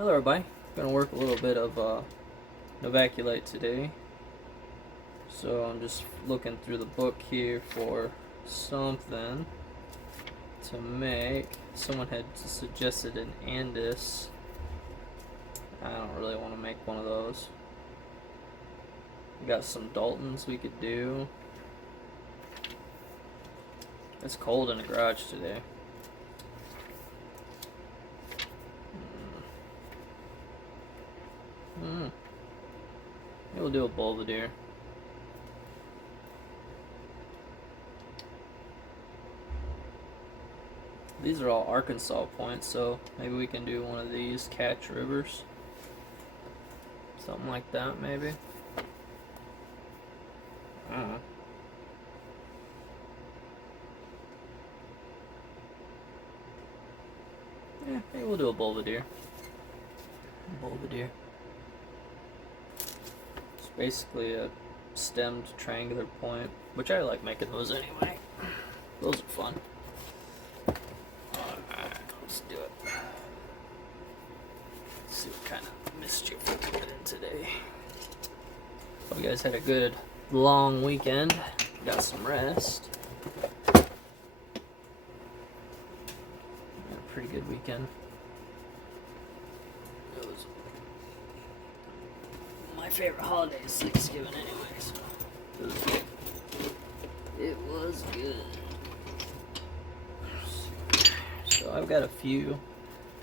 Hello everybody, going to work a little bit of Novaculite today. So I'm just looking through the book here for something to make. Someone had suggested an Andis. I don't really want to make one of those. We got some Daltons we could do. It's cold in the garage today. Maybe we'll do a Belvedere. These are all Arkansas points, so maybe we can do one of these catch rivers. Something like that, maybe. I don't know. Yeah, maybe we'll do a Belvedere. Belvedere. It's basically a stemmed triangular point, which I like making those anyway. Those are fun. Alright, let's do it. Let's see what kind of mischief we can get in today. Hope you guys had a good long weekend. Got some rest. Pretty good weekend. It was my favorite holiday is Thanksgiving anyway, so it was good. So I've got a few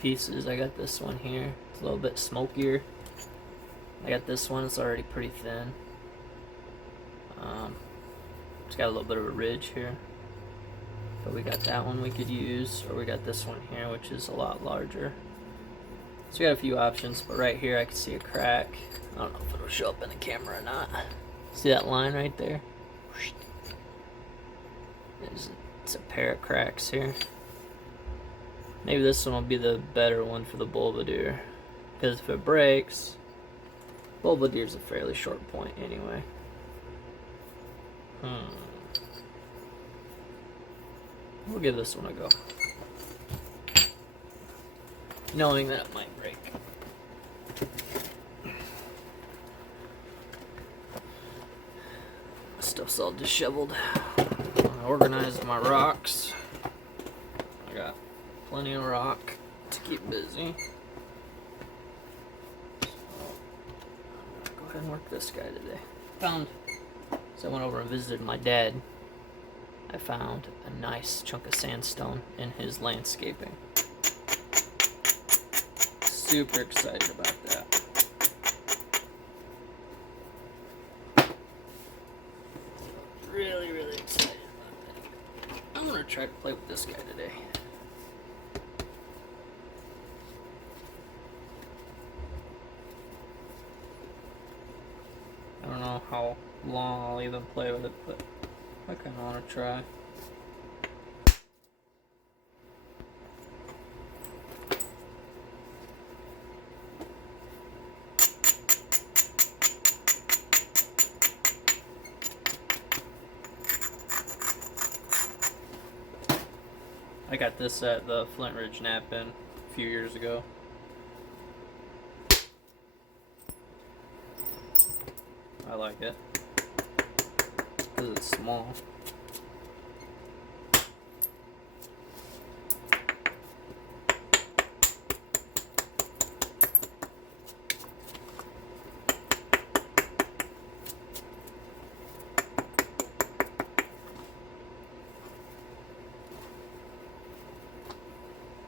pieces. I got this one here. It's a little bit smokier. I got this one. It's already pretty thin. It's got a little bit of a ridge here. But we got that one we could use, or we got this one here, which is a lot larger. So we got a few options, but right here I can see a crack. I don't know if it'll show up in the camera or not. See that line right there? It's a pair of cracks here. Maybe this one will be the better one for the Belvedere, because if it breaks, Belvedere's a fairly short point anyway. We'll give this one a go, knowing that it might break. My stuff's all disheveled. I organized my rocks. I got plenty of rock to keep busy. So, I'm gonna go ahead and work this guy today. So I went over and visited my dad. I found a nice chunk of sandstone in his landscaping. Super excited about that. Really, really excited about that. I'm gonna try to play with this guy today. I don't know how long I'll even play with it, but I kind of want to try. I got this at the Flint Ridge Nap-In a few years ago. I like it because it's small.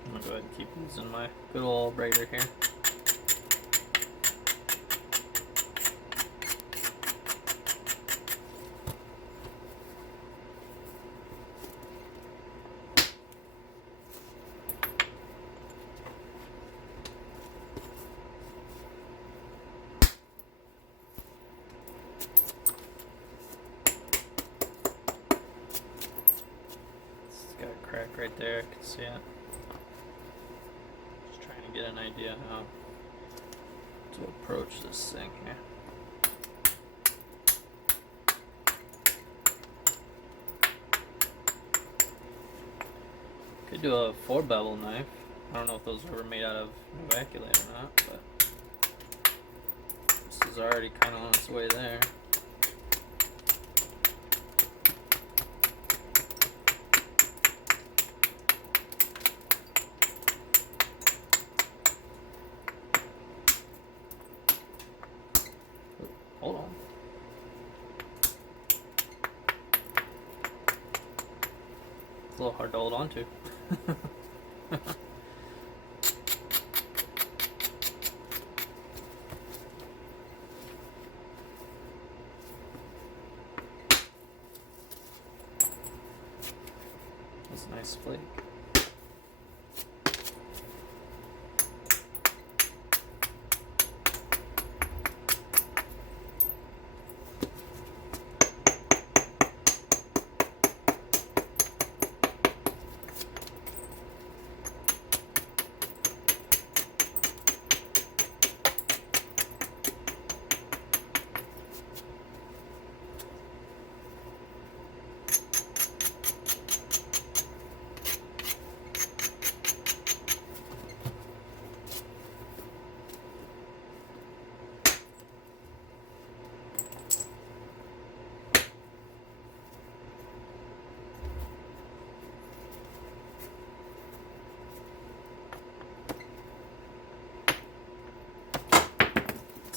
I'm gonna go ahead and keep using my good old braider here. Got a crack right there, I can see it. Just trying to get an idea how to approach this thing here. Could do a 4 bevel knife. I don't know if those were made out of Novaculite or not, but this is already kind of on its way there. Hold on. It's a little hard to hold on to. That's a nice flake.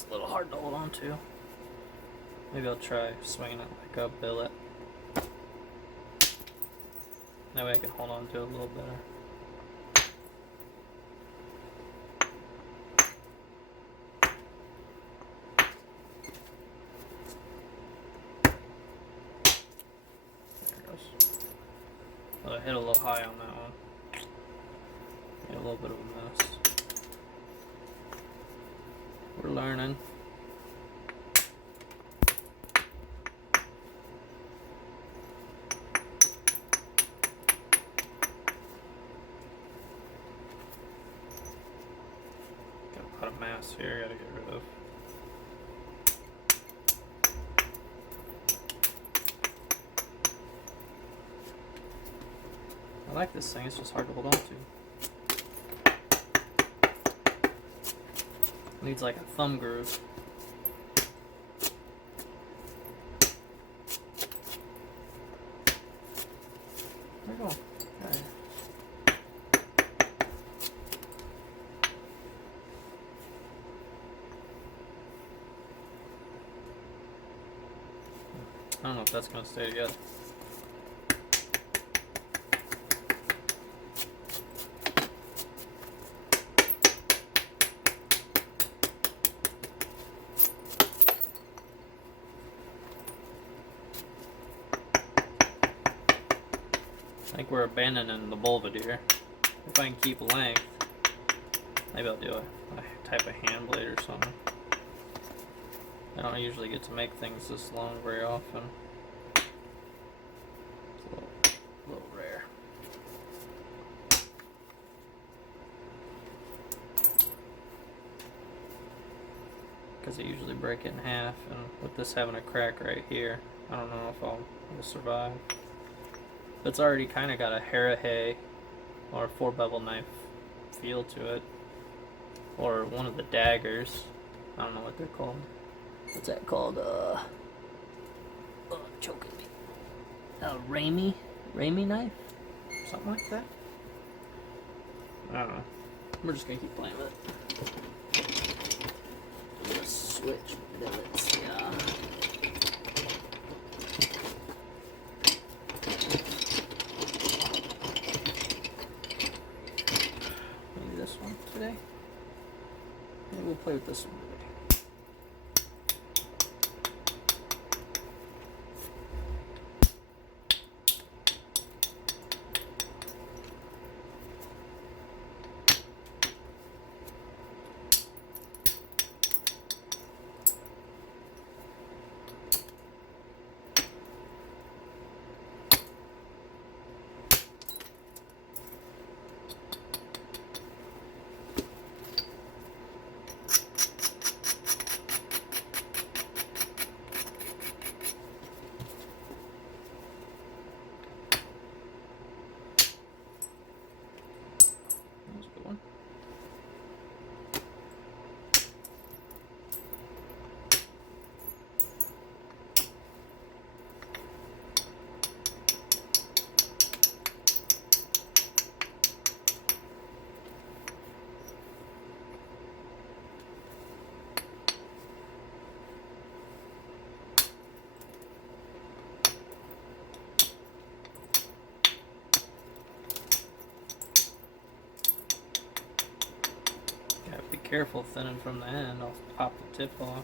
A little hard to hold on to. Maybe I'll try swinging it like a billet. That way I can hold on to it a little better. There it goes. Oh, I hit a little high on that one. Made a little bit of a mess. We're learning. Got a lot of mass here, gotta get rid of. I like this thing, it's just hard to hold on to. Needs like a thumb groove. There we go. Okay. I don't know if that's gonna stay together. I think we're abandoning the Belvedere. If I can keep length, maybe I'll do a type of hand blade or something. I don't usually get to make things this long very often. It's a little rare. Because I usually break it in half, and with this having a crack right here, I don't know if I'll survive. It's already kind of got a Harahay or a 4-bevel knife feel to it, or one of the daggers. I don't know what they're called. What's that called? Choking me. Ramey knife, something like that. I don't know. We're just gonna keep playing with it. I'm gonna switch billets. Yeah. Today. Maybe we'll play with this one today. careful thinning from the end. I'll pop the tip off.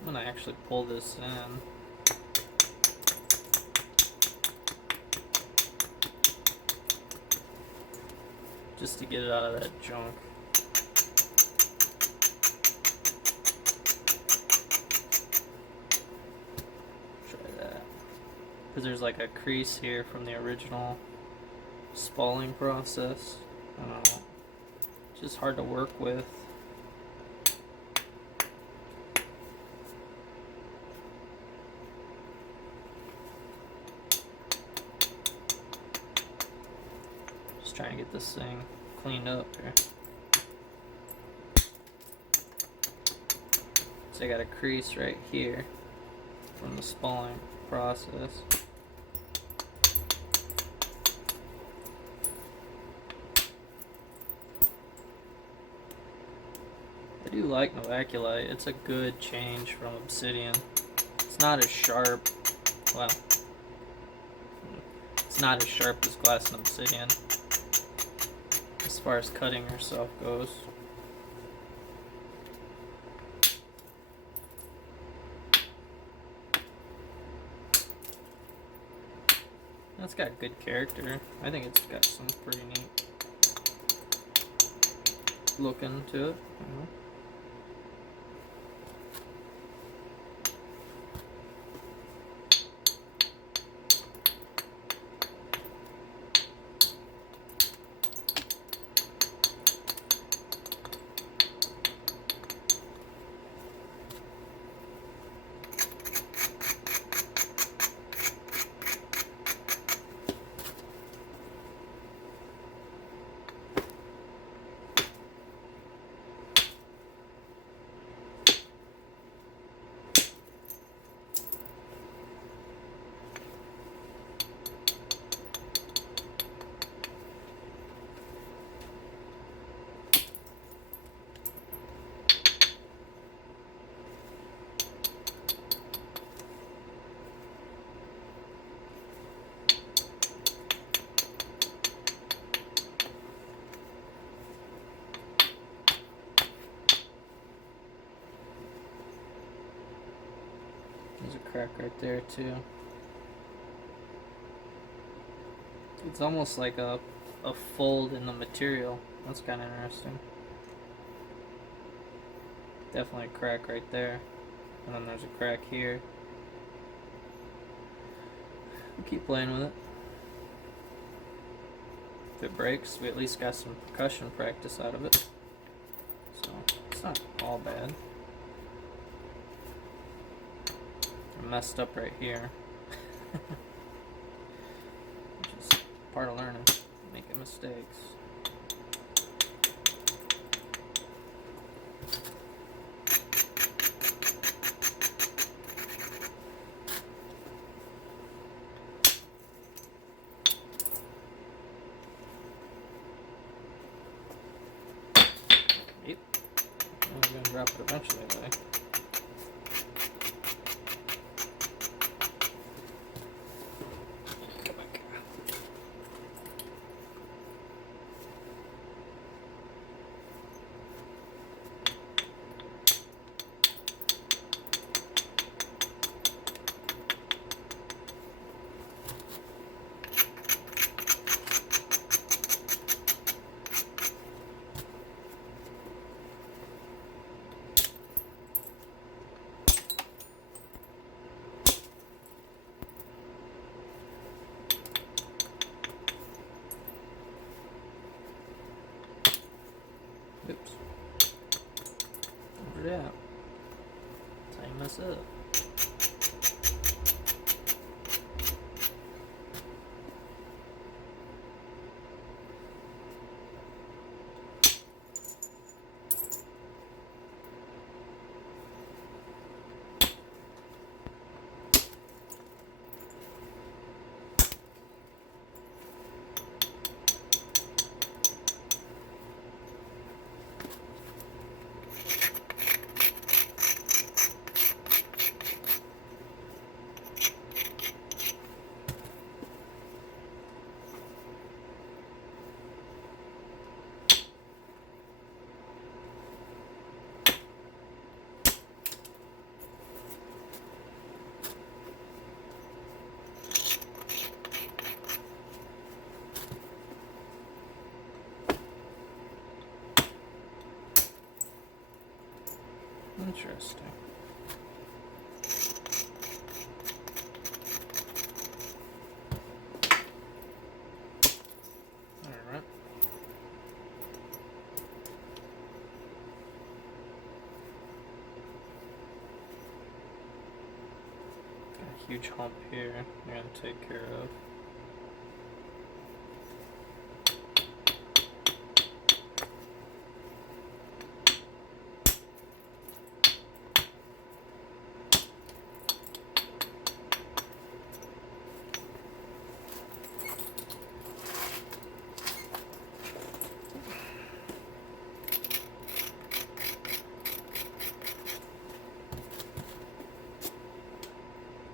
I'm gonna actually pull this in. Just to get it out of that junk. Try that. Because there's like a crease here from the original spalling process. I don't know. It's just hard to work with. Trying to get this thing cleaned up here. So I got a crease right here from the spalling process. I do like Novaculite. It's a good change from obsidian. It's not as sharp. Well, it's not as sharp as glass and obsidian as far as cutting yourself goes. That's got good character. I think it's got some pretty neat looking to it. There's a crack right there too. It's almost like a fold in the material. That's kind of interesting. Definitely a crack right there. And then there's a crack here. We'll keep playing with it. If it breaks, we at least got some percussion practice out of it. So, it's not all bad. I messed up right here. Which is part of learning, making mistakes. Yep. I'm gonna drop it eventually, though. Oops. Over that. That's how you mess up. Interesting. Alright. Got a huge hump here I gotta take care of.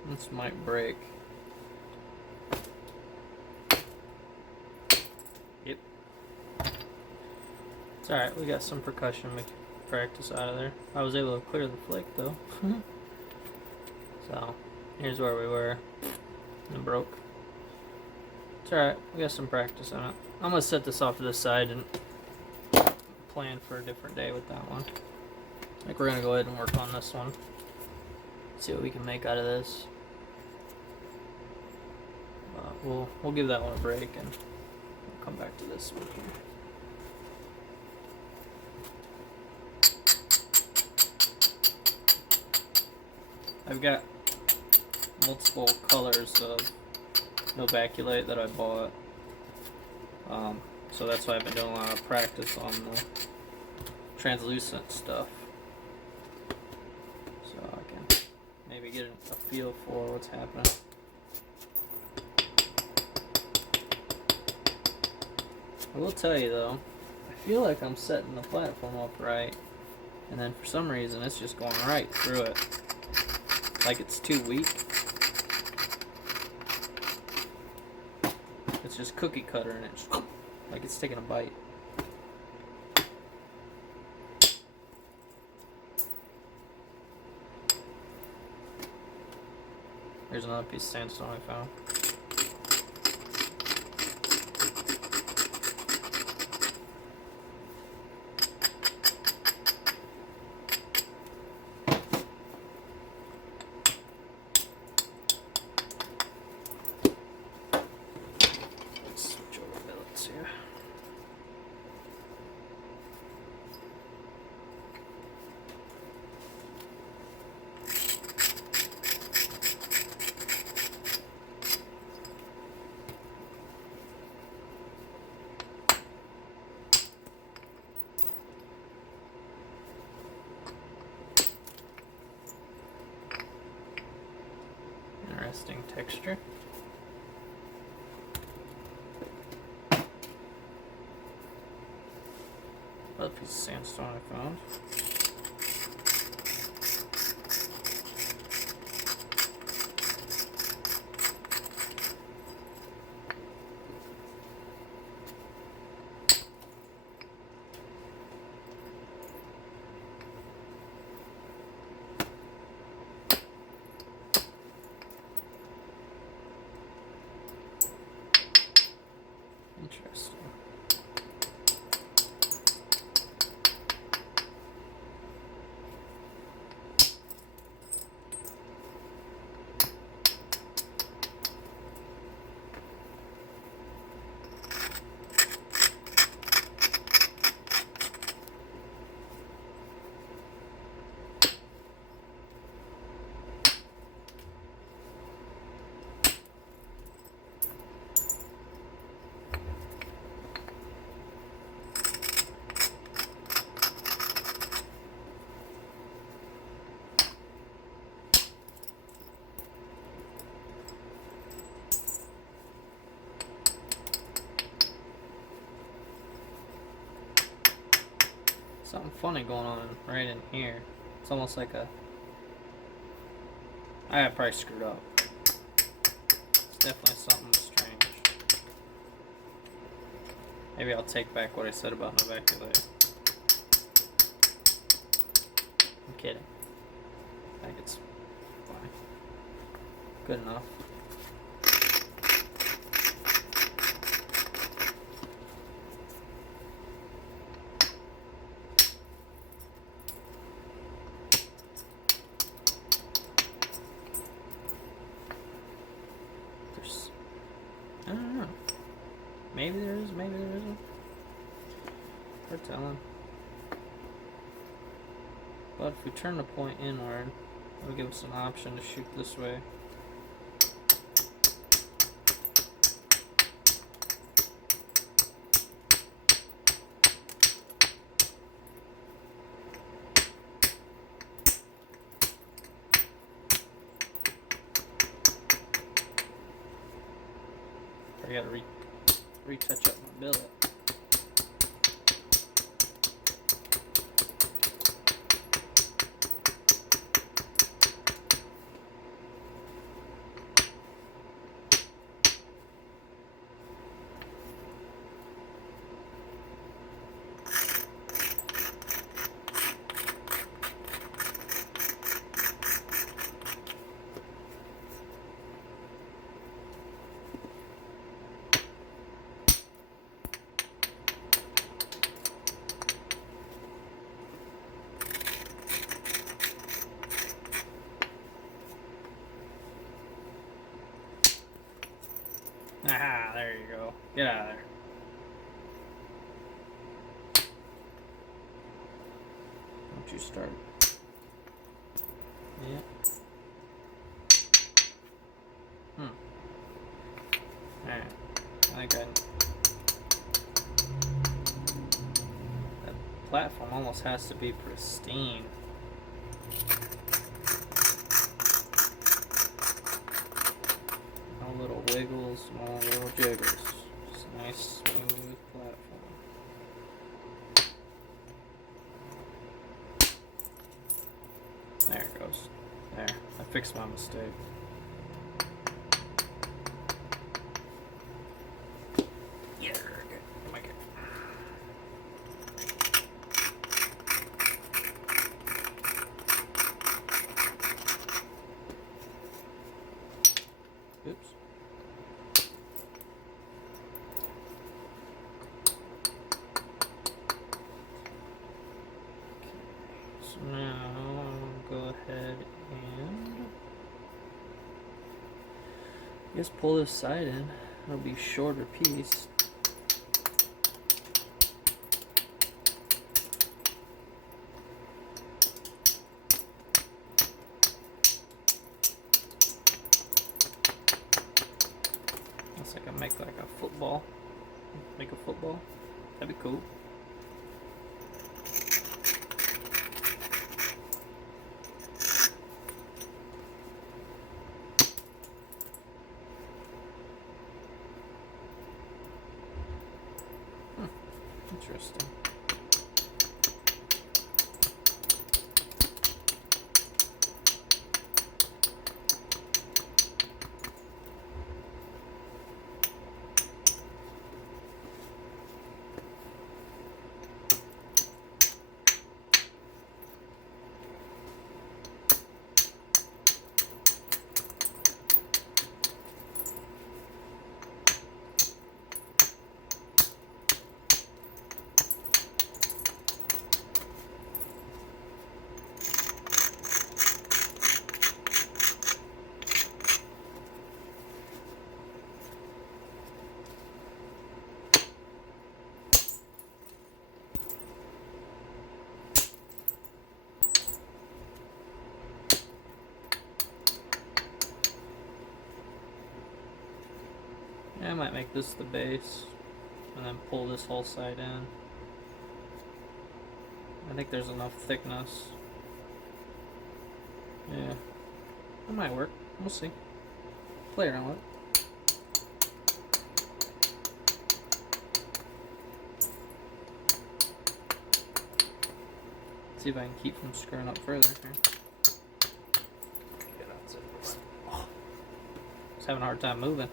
This might break. Yep. It's alright, we got some percussion we can practice out of there. I was able to clear the flake though. So, here's where we were. And it broke. It's alright, we got some practice on it. I'm gonna set this off to the side and plan for a different day with that one. I think we're gonna go ahead and work on this one. See what we can make out of this. We'll give that one a break and we'll come back to this one here. I've got multiple colors of Novaculite that I bought, so that's why I've been doing a lot of practice on the translucent stuff, so I can maybe get a feel for what's happening. I will tell you though, I feel like I'm setting the platform up right, and then for some reason it's just going right through it. Like it's too weak. It's just cookie cutter and it's like it's taking a bite. Here's another piece of sandstone I found. Interesting texture. Another piece of sandstone I found. Interesting. Something funny going on right in here. It's almost like a... I probably screwed up. It's definitely something strange. Maybe I'll take back what I said about Novaculite. I'm kidding. I think it's fine. Good enough. telling. But if we turn the point inward, it'll give us an option to shoot this way. I gotta retouch up my billet. Ah, there you go. Get out of there. Don't you start. Yeah. Alright. I think that platform almost has to be pristine. No little wiggles, no little jiggles. Just a nice smooth platform. There it goes. There. I fixed my mistake. Yeah, good. Oh my God. Oops. So now I'll go ahead and I guess pull this side in. It'll be a shorter piece. Looks like I can make like a football. Make a football. That'd be cool. Interesting. I might make this the base and then pull this whole side in. I think there's enough thickness. Yeah, that might work. We'll see. Play around with it. See if I can keep from screwing up further here. Oh, just having a hard time moving.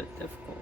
bit difficult.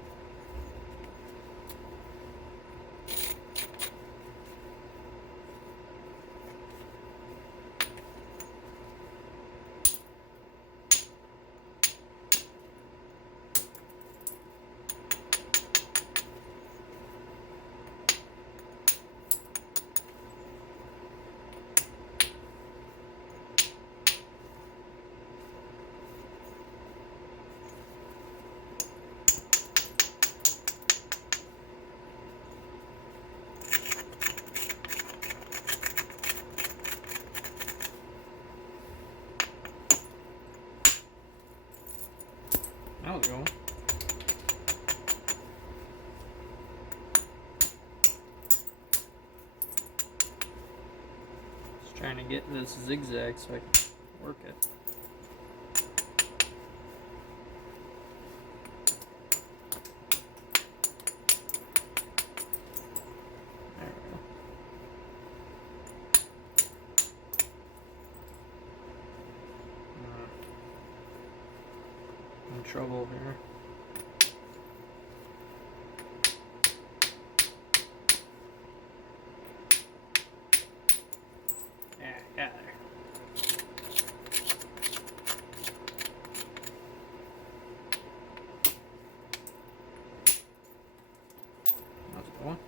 There we go. Just trying to get this zigzag so I can work it. There we go. I'm in trouble here. Yeah, got there. How's it going?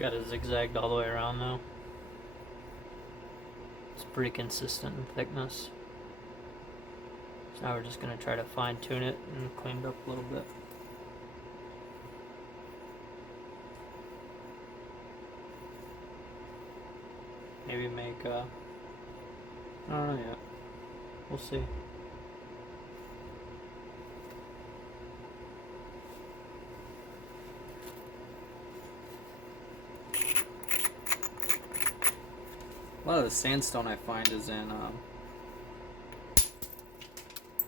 Got it zigzagged all the way around now. It's pretty consistent in thickness. So now we're just going to try to fine tune it and clean it up a little bit. Maybe make I don't know yet. We'll see. A lot of the sandstone I find is in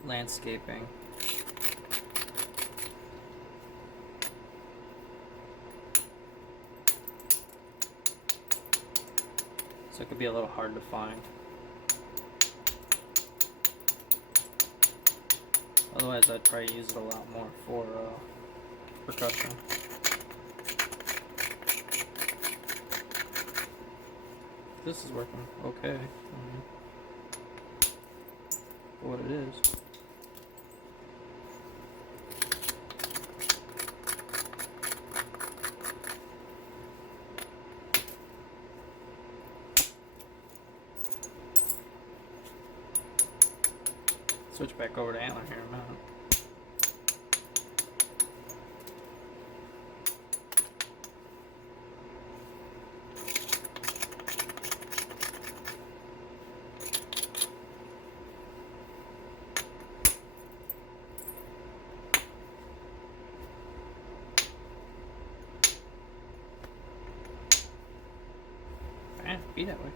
landscaping. So it could be a little hard to find. Otherwise I'd probably use it a lot more for percussion. This is working okay. For what it is. Switch back over to antler here in a minute. Be that way.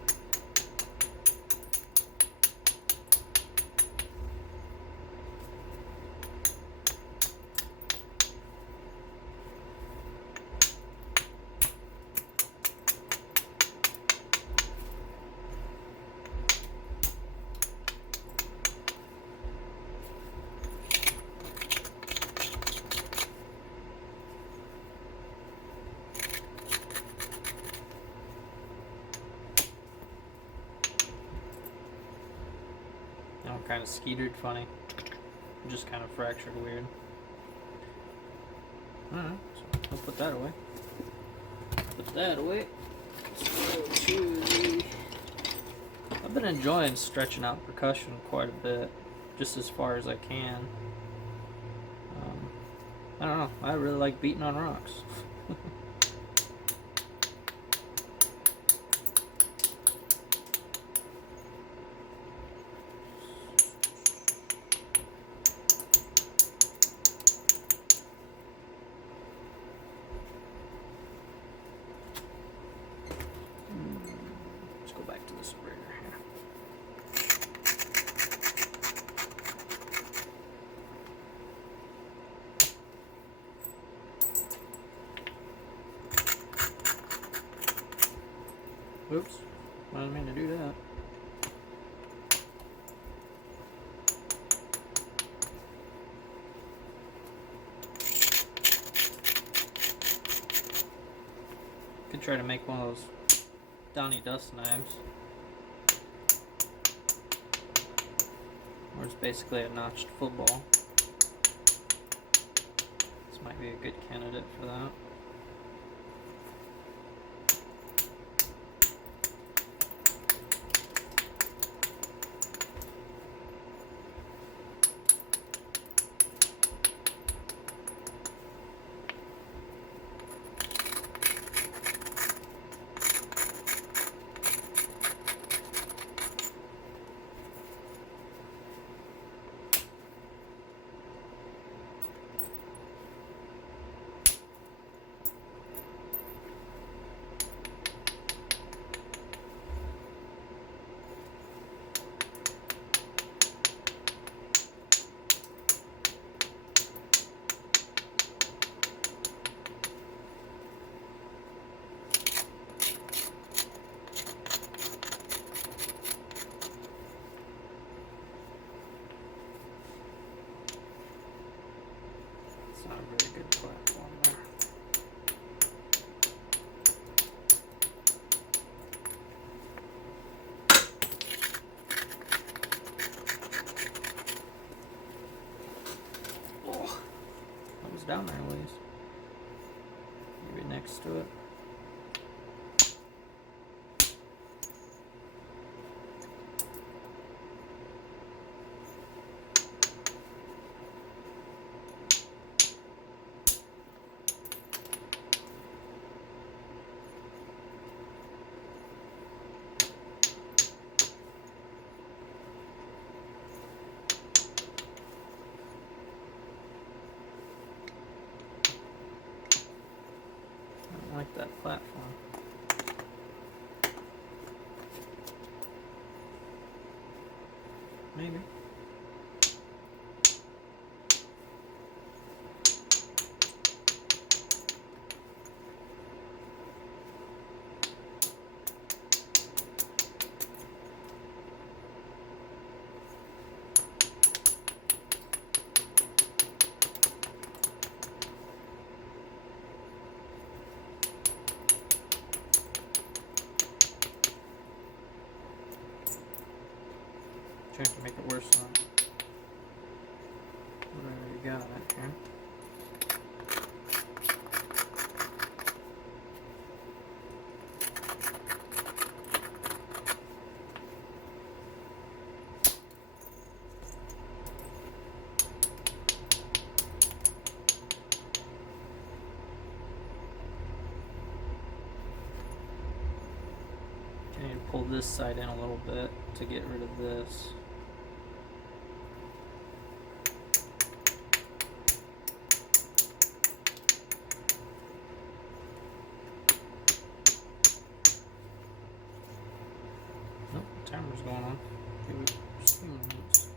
Kind of skeetered funny. just kind of fractured weird. Alright, so I'll put that away. Put that away. Let's go to the... I've been enjoying stretching out percussion quite a bit, just as far as I can. I don't know, I really like beating on rocks. Let's go back to the separator here. Oops, I didn't mean to do that. Could try to make one of those Donnie Dust knives, where it's basically a notched football. This might be a good candidate for that. Not a very good platform there. Oh, that was down there a ways. Maybe next to it. Like that platform. Maybe. Trying to make it worse on whatever you got in here. I need to pull this side in a little bit to get rid of this. Nope, the timer's going on. Give it just a few minutes.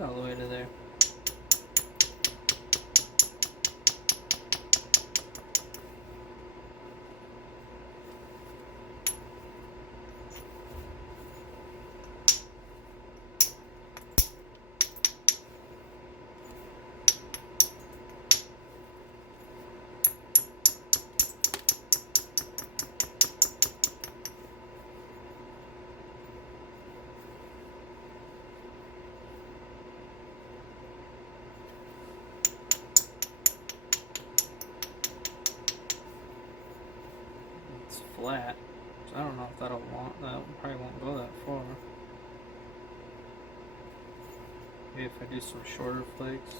get all the way to there? Flat, so I don't know if that probably won't go that far. Maybe if I do some shorter flakes.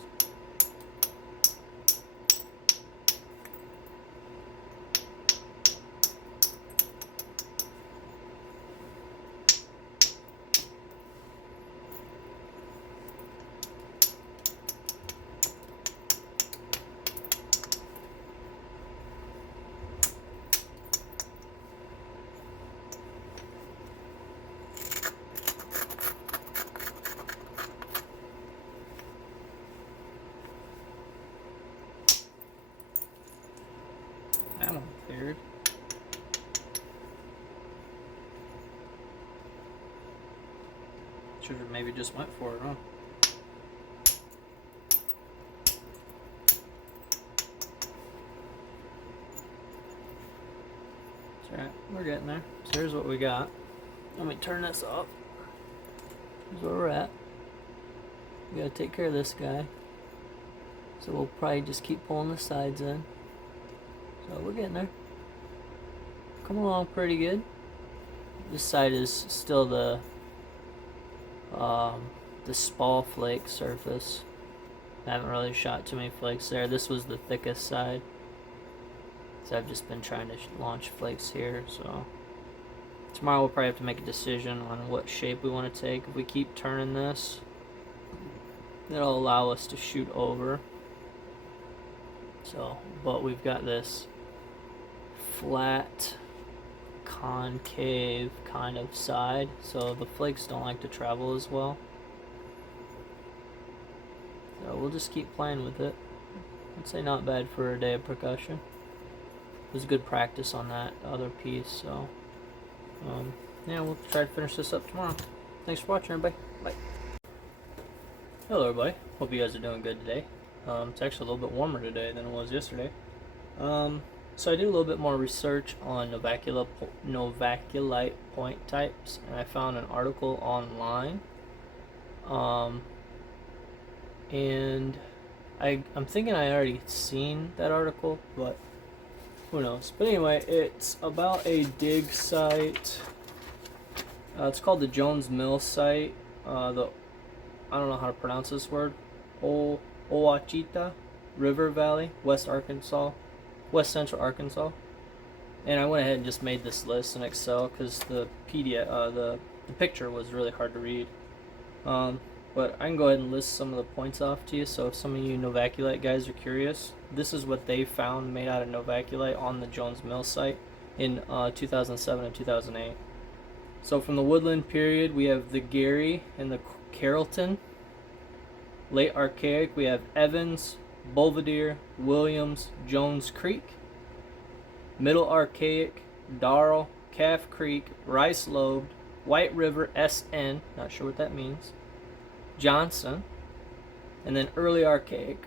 That one cleared. Should have maybe just went for it, huh? It's alright, we're getting there. So here's what we got. Let me turn this off. Here's where we're at. We gotta take care of this guy. So we'll probably just keep pulling the sides in. So we're getting there. Coming along pretty good. This side is still the Spall flake surface. I haven't really shot too many flakes there. This was the thickest side. So I've just been trying to launch flakes here. So tomorrow we'll probably have to make a decision on what shape we want to take. If we keep turning this, that'll allow us to shoot over. So, but we've got this flat concave kind of side, so the flakes don't like to travel as well. So we'll just keep playing with it. I'd say not bad for a day of percussion. It was good practice on that other piece, so yeah, we'll try to finish this up tomorrow. Thanks for watching, everybody. Bye. Hello everybody, hope you guys are doing good today. It's actually a little bit warmer today than it was yesterday. So I did a little bit more research on Novaculite point types, and I found an article online. And I'm thinking I already seen that article, but who knows. But anyway, it's about a dig site. It's called the Jones Mill site. I don't know how to pronounce this word. Ouachita River Valley, West Central Arkansas. And I went ahead and just made this list in Excel because the PDF, the picture was really hard to read. But I can go ahead and list some of the points off to you. So if some of you Novaculite guys are curious, this is what they found made out of Novaculite on the Jones Mill site in 2007 and 2008. So from the woodland period, we have the Gary and the Carrollton. Late Archaic, we have Evans, Belvedere, Williams, Jones Creek. Middle Archaic, Darrell, Calf Creek, Rice Lobed, White River SN, not sure what that means, Johnson. And then Early Archaic.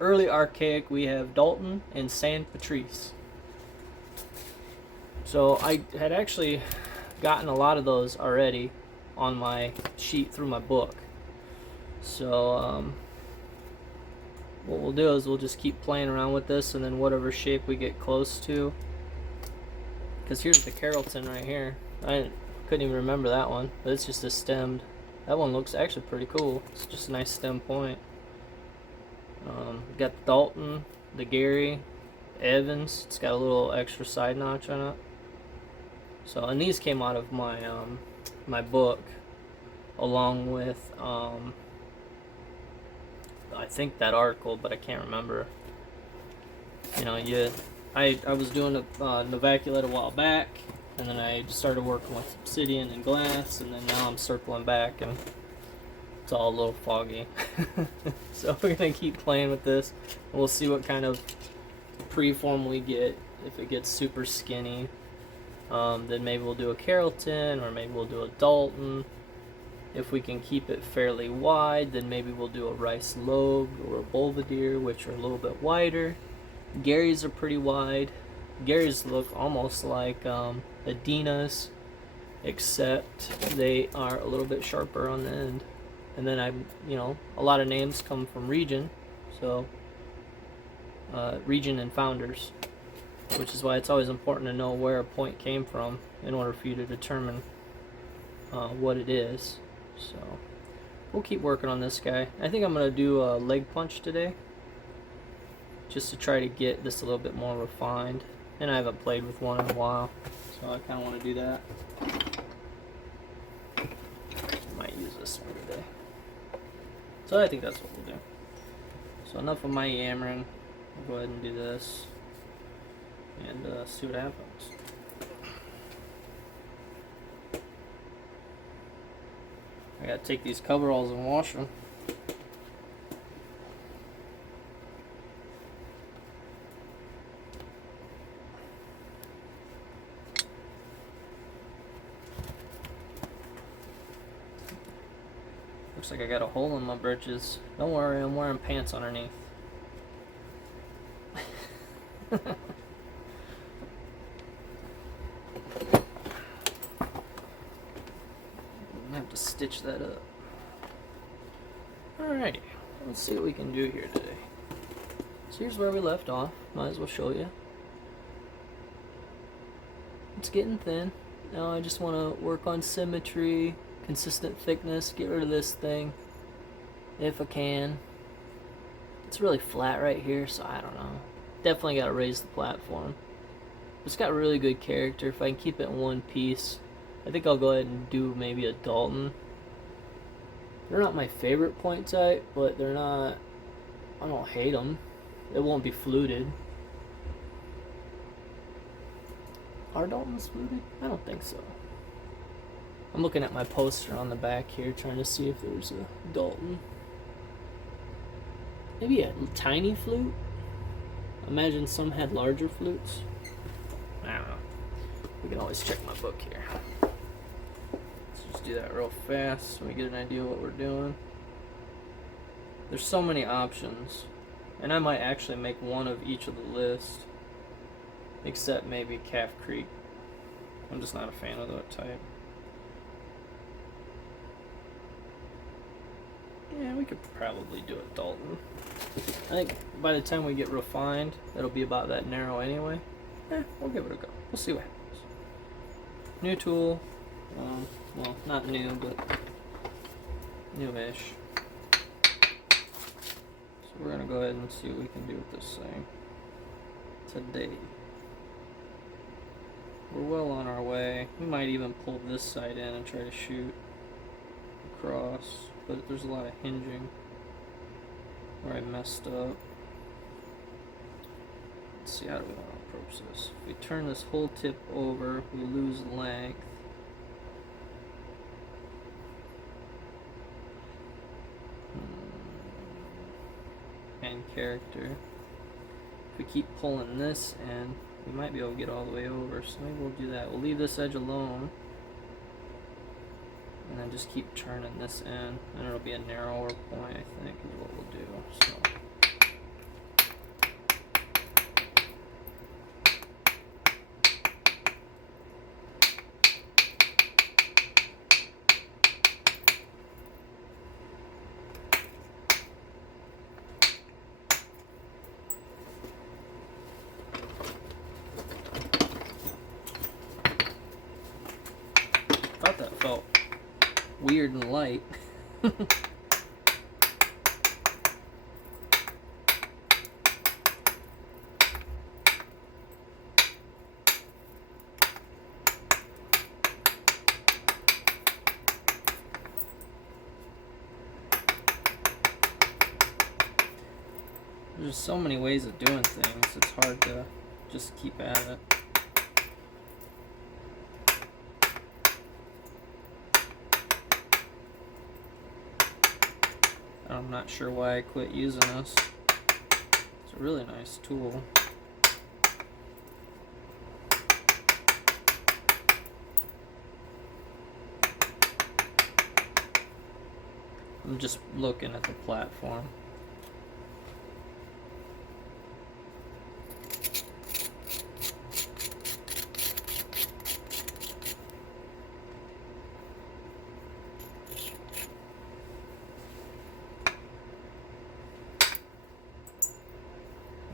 Early Archaic, we have Dalton and San Patrice. So I had actually gotten a lot of those already on my sheet through my book. So what we'll do is we'll just keep playing around with this, and then whatever shape we get close to. Because here's the Carrollton right here. I couldn't even remember that one, but it's just a stemmed. That one looks actually pretty cool. It's just a nice stem point. Got the Dalton, the Gary, Evans. It's got a little extra side notch on it. So, and these came out of my my book, along with I think that article, but I can't remember. You know, I was doing a Novaculite a while back, and then I started working with obsidian and glass, and then now I'm circling back and it's all a little foggy. So we're gonna keep playing with this, and we'll see what kind of preform we get. If it gets super skinny, then maybe we'll do a Carrollton, or maybe we'll do a Dalton. If we can keep it fairly wide, then maybe we'll do a Rice Lobe or a Belvedere, which are a little bit wider. Gary's are pretty wide. Gary's look almost like Adina's, except they are a little bit sharper on the end. And then a lot of names come from region, so region and founders, which is why it's always important to know where a point came from in order for you to determine what it is. So we'll keep working on this guy. I think I'm gonna do a leg punch today, just to try to get this a little bit more refined. And I haven't played with one in a while, so I kind of want to do that. Might use this one today. So I think that's what we'll do. So enough of my yammering. I'll go ahead and do this and see what happens. I gotta take these coveralls and wash them. Looks like I got a hole in my britches. Don't worry, I'm wearing pants underneath. I'm gonna have to stitch that up. Alrighty, let's see what we can do here today. So here's where we left off. Might as well show you. It's getting thin. Now I just want to work on symmetry, consistent thickness, get rid of this thing if I can. It's really flat right here, so I don't know. Definitely got to raise the platform. It's got really good character. If I can keep it in one piece, I think I'll go ahead and do maybe a Dalton. They're not my favorite point type, but they're not, I don't hate them. It won't be fluted. Are Daltons fluted? I don't think so. I'm looking at my poster on the back here, trying to see if there's a Dalton. Maybe a tiny flute? Imagine some had larger flutes. I don't know. We can always check my book here. Let's just do that real fast so we get an idea of what we're doing. There's so many options, and I might actually make one of each of the list, except maybe Calf Creek. I'm just not a fan of that type. Yeah, we could probably do a Dalton. I think by the time we get refined, it'll be about that narrow anyway. We'll give it a go. We'll see what happens. New tool. Well, not new, but newish. So we're going to go ahead and see what we can do with this thing today. We're well on our way. We might even pull this side in and try to shoot across, but there's a lot of hinging where I messed up. Let's see, how do we want to approach this? If we turn this whole tip over, we lose length. And character. If we keep pulling this in, we might be able to get all the way over, so maybe we'll do that. We'll leave this edge alone, and then just keep turning this in, and it'll be a narrower point, I think, is what we'll do. So. Thought that felt weird and light. There's so many ways of doing things, it's hard to just keep at it. I'm not sure why I quit using this. It's a really nice tool. I'm just looking at the platform.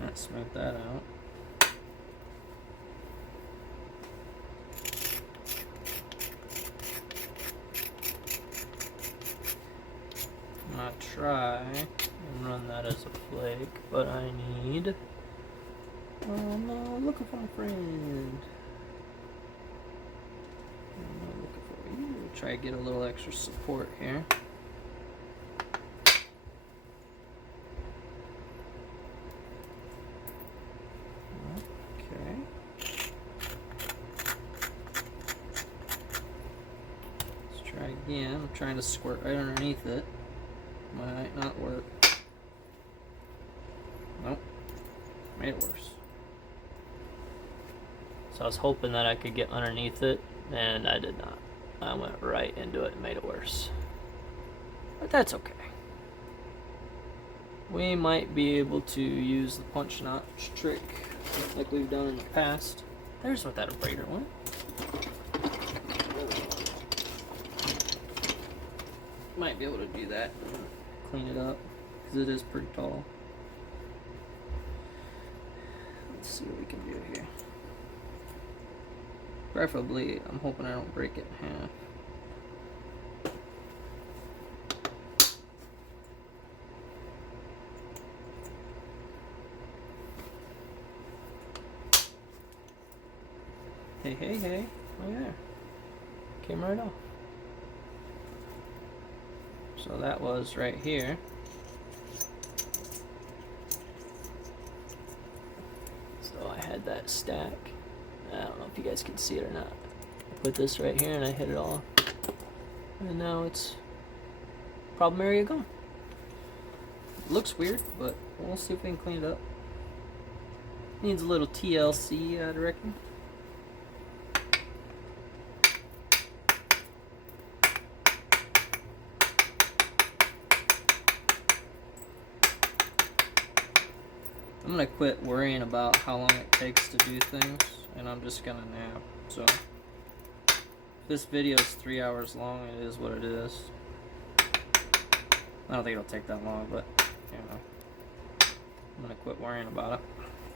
Let's smooth that out. I'm gonna try and run that as a flake, but I need... Oh no, looking for my friend. I'm not looking for you. Try to get a little extra support here. Okay. Let's try again. I'm trying to squirt right underneath it. Might not work. Nope. Made it worse. So I was hoping that I could get underneath it, and I did not. I went right into it and made it worse. But that's okay. We might be able to use the punch notch trick like we've done in the past. There's what that abrader went. Might be able to do that. Clean it up, because it is pretty tall. Let's see what we can do here. Preferably, I'm hoping I don't break it in half. Hey, hey, hey. Oh yeah. Came right off. So that was right here. So I had that stack. I don't know if you guys can see it or not. I put this right here and I hit it all. And now it's problem area gone. It looks weird, but we'll see if we can clean it up. Needs a little TLC, I'd reckon. I'm gonna quit worrying about how long it takes to do things, and I'm just gonna nap. So, if this video is 3 hours long, it is what it is. I don't think it'll take that long, but, you know. I'm gonna quit worrying about it,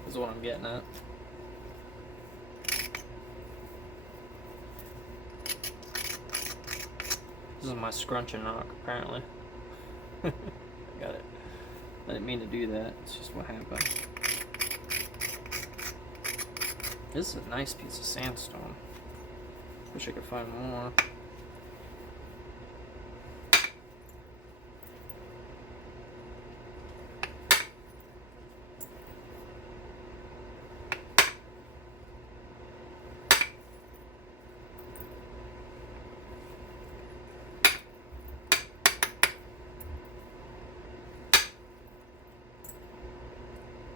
is what I'm getting at. This is my scrunching rock, apparently. I got it. I didn't mean to do that, it's just what happened. This is a nice piece of sandstone. Wish I could find more.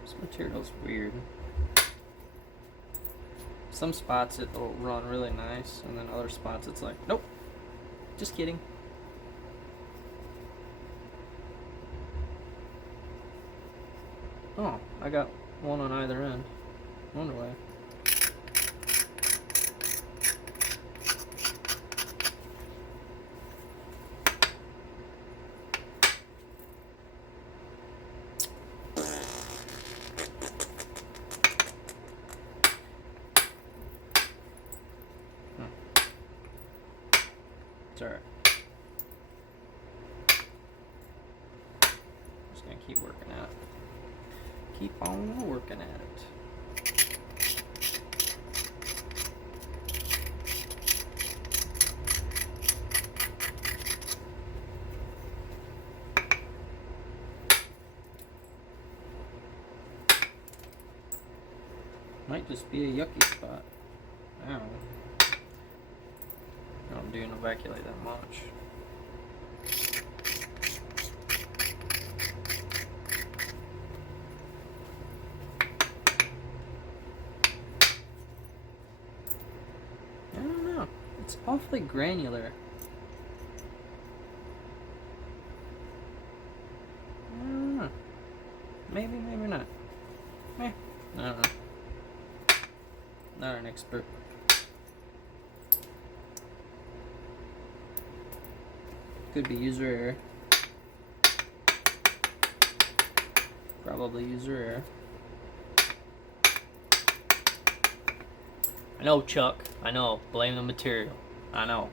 This material's weird. Some spots it'll run really nice, and then other spots it's like, nope, just kidding. Oh, I got one on either end. Wonder why. It's alright. Just gonna keep working at it. Keep on working at it. Might just be a yucky spot. Ow. I don't do Novaculite that much. It's awfully granular. I don't know. Maybe, maybe not. I don't know. Not an expert. Could be user error. Probably user error. I know, Chuck. I know. Blame the material. I know.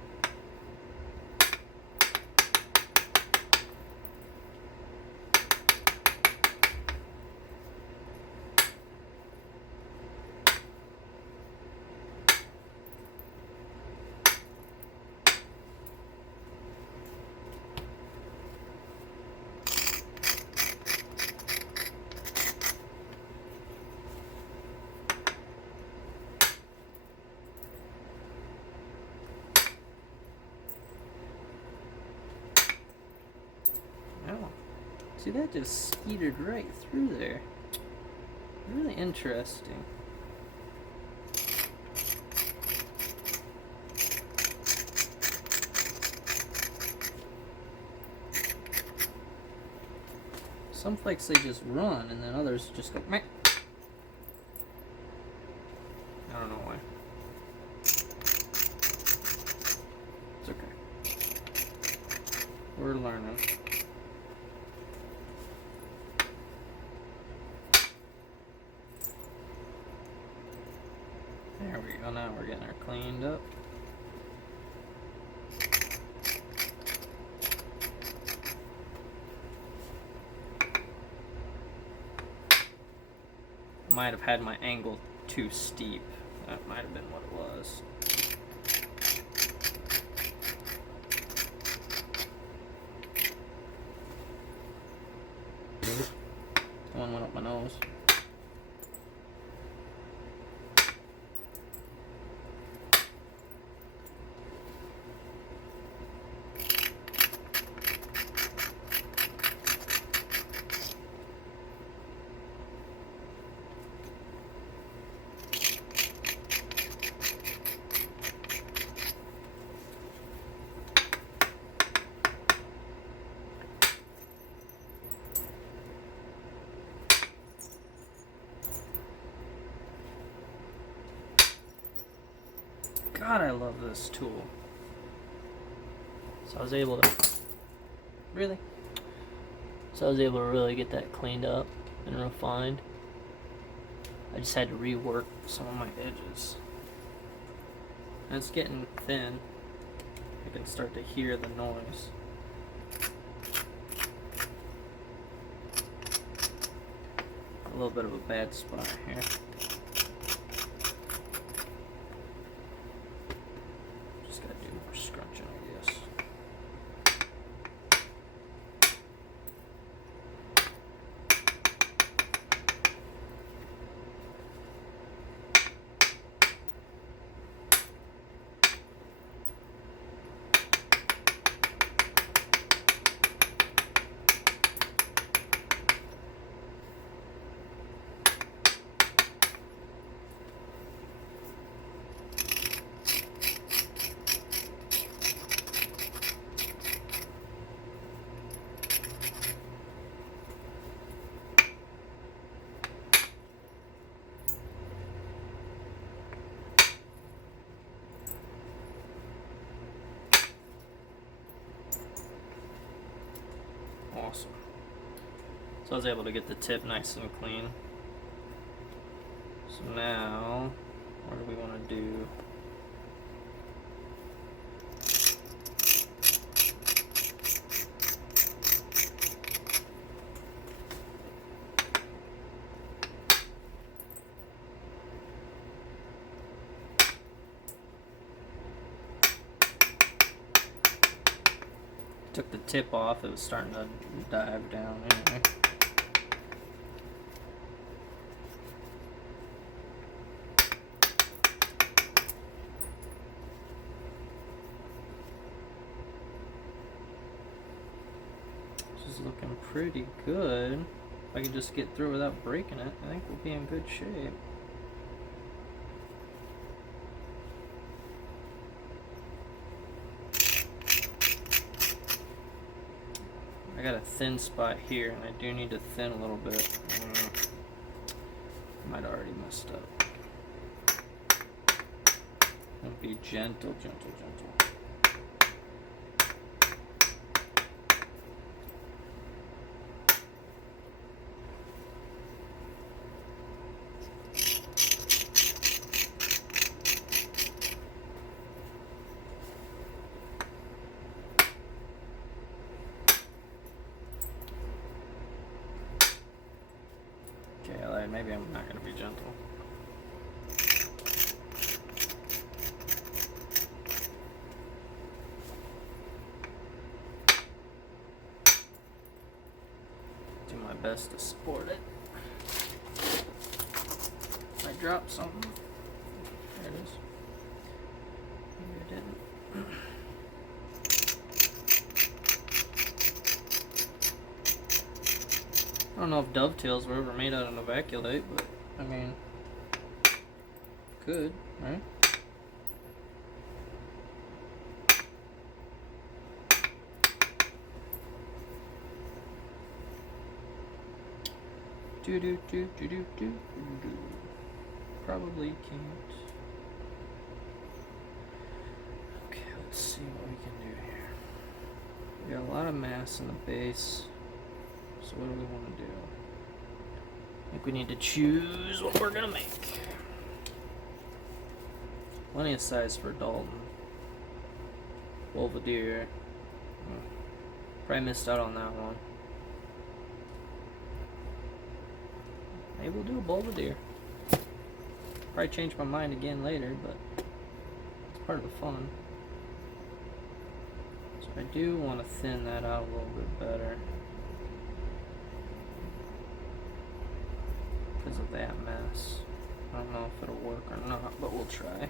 See, that just skeeted right through there. Really interesting. Some flakes, they just run, and then others just go meh. I don't know why. It's okay. We're learning. There we go, now we're getting her cleaned up. Might have had my angle too steep. That might have been what it was. One went up my nose. God, I love this tool. So I was able to really get that cleaned up and refined. I just had to rework some of my edges. And it's getting thin. I can start to hear the noise. A little bit of a bad spot here. Awesome. So I was able to get the tip nice and clean. So now, what do we want to do? Took the tip off, it was starting to dive down anyway. This is looking pretty good. If I can just get through without breaking it, I think we'll be in good shape. I got a thin spot here, and I do need to thin a little bit. Might already messed up. And be gentle, gentle, gentle. Okay, maybe I'm not going to be gentle. Do my best to support it. I dropped something. There it is. Maybe I didn't. I don't know if dovetails were ever made out of Novaculite, but I mean, could, right? Probably can't. Okay, let's see what we can do here. We got a lot of mass in the base. So what do we want to do? I think we need to choose what we're gonna make. Plenty of size for Dalton. Belvedere. Probably missed out on that one. Maybe we'll do a Belvedere. Probably change my mind again later, but it's part of the fun. So I do want to thin that out a little bit better. Because of that mess. I don't know if it'll work or not, but we'll try.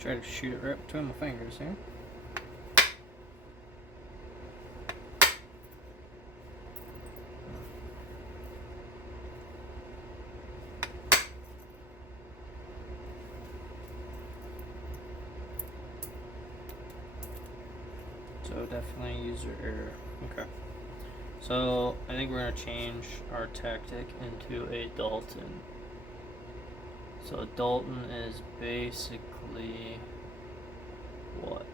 Try to shoot it right between my fingers here. So definitely user error. Okay. So I think we're going to change our tactic into a Dalton. So Dalton is basically what?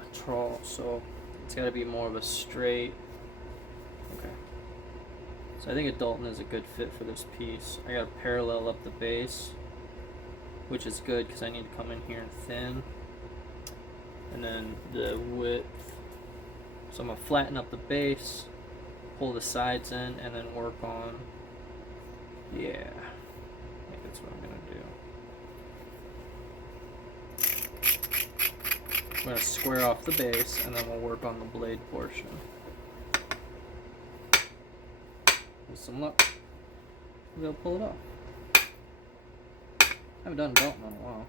A troll. So it's got to be more of a straight. Okay. So I think a Dalton is a good fit for this piece. I got to parallel up the base, which is good because I need to come in here and thin. And then the width. So I'm going to flatten up the base, pull the sides in, and then work on, yeah, I think that's what I'm going to do. I'm going to square off the base, and then we'll work on the blade portion. With some luck, we'll be able to pull it off. I haven't done Dalton in a while.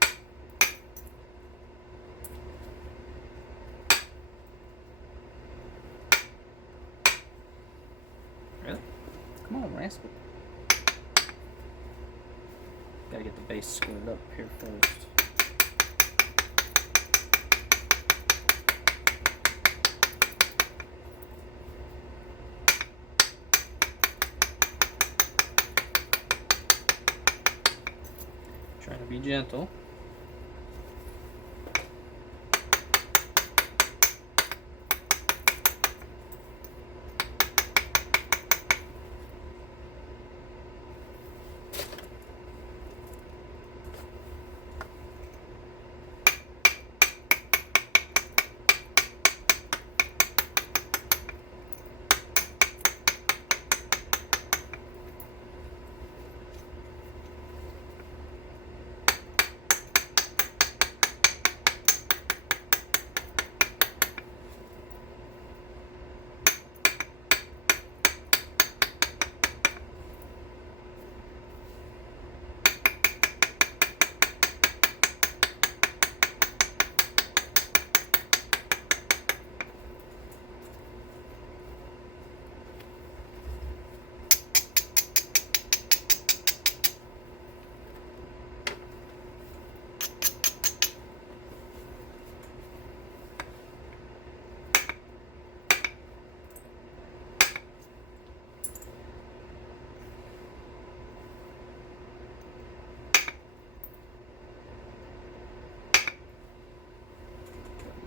Really? Come on, rasp it. Gotta get the base squared up here first. gentle.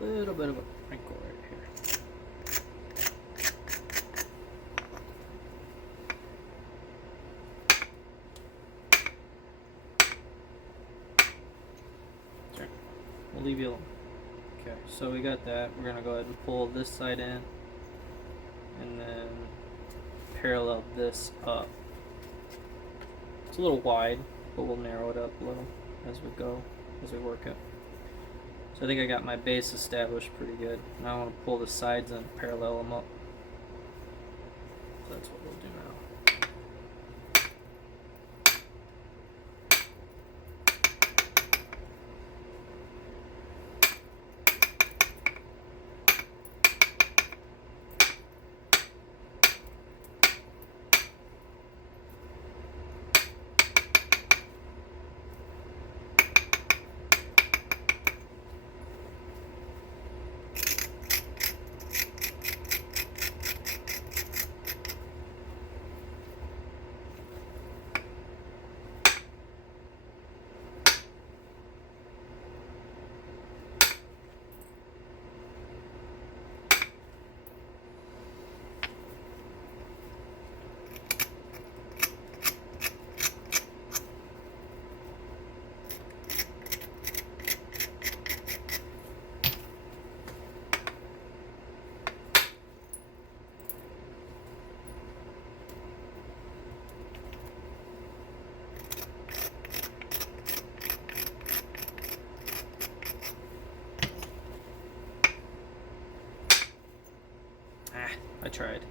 A little bit of a wrinkle right here. Sure. We'll leave you alone. Okay, so we got that. We're gonna go ahead and pull this side in and then parallel this up. It's a little wide, but we'll narrow it up a little as we go, as we work it. So I think I got my base established pretty good. Now I want to pull the sides and parallel them up. So that's what we'll do now. I tried.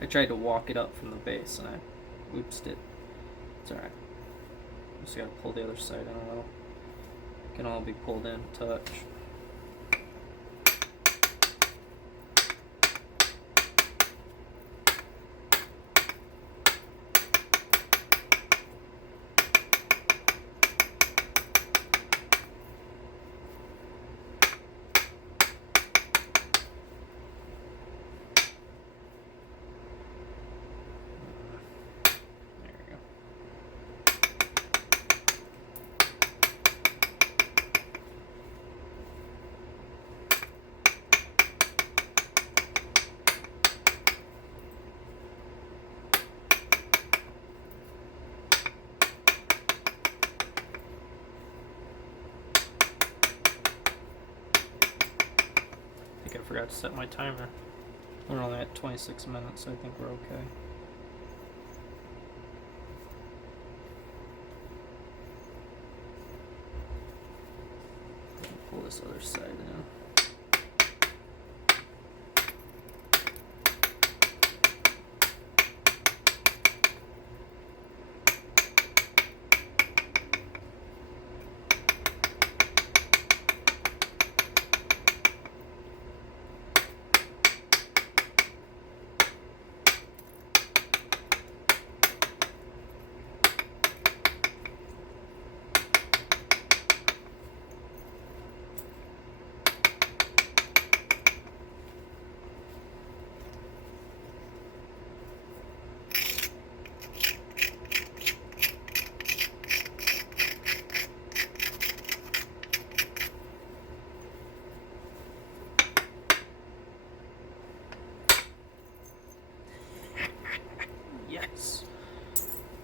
I tried to walk it up from the base and I oopsed it. It's alright. Just gotta pull the other side in a little. It can all be pulled in, touch. I forgot to set my timer. We're only at 26 minutes, so I think we're okay. Pull this other side in.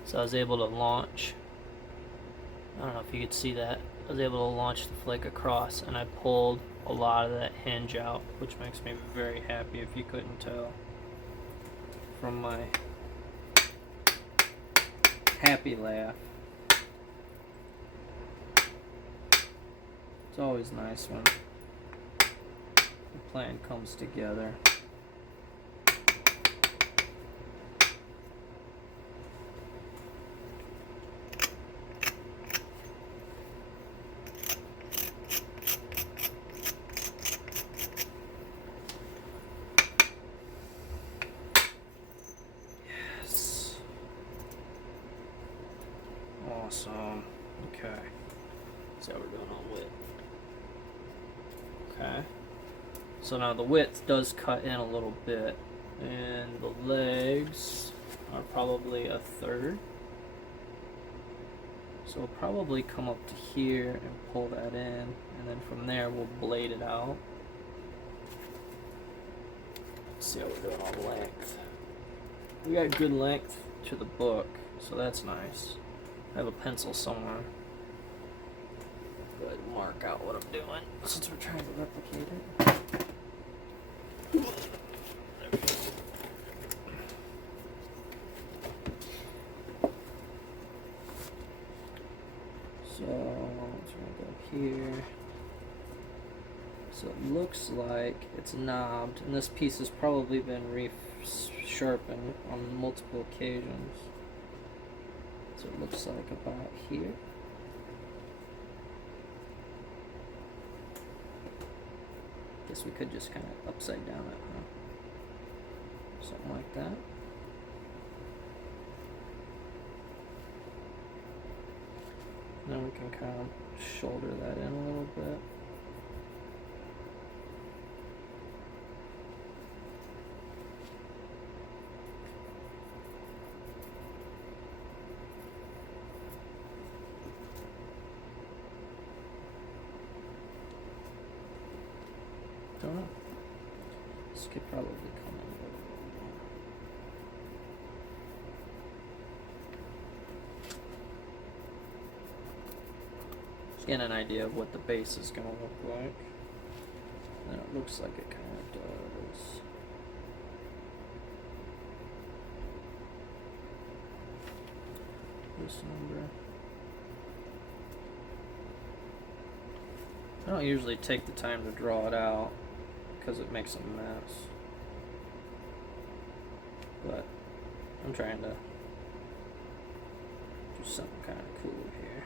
So I was able to launch, I don't know if you could see that, I was able to launch the flake across, and I pulled a lot of that hinge out, which makes me very happy if you couldn't tell from my happy laugh. It's always nice when the plan comes together. Awesome. Okay. So we're doing on width. Okay. So now the width does cut in a little bit, and the legs are probably a third. So we'll probably come up to here and pull that in, and then from there we'll blade it out. Let's see how we're doing on length. We got good length to the book, so that's nice. I have a pencil somewhere. Go ahead and mark out what I'm doing since we're trying to replicate it. So let's go here. So it looks like it's knobbed, and this piece has probably been sharpened on multiple occasions. So it looks like about here. Guess we could just kind of upside down it, huh? Something like that. Then we can kind of shoulder that in a little bit. Don't know. This could probably come in a little bit more. Just getting an idea of what the base is going to look like. And it looks like it kind of does. This number. I don't usually take the time to draw it out because it makes a mess. But I'm trying to do something kind of cool here.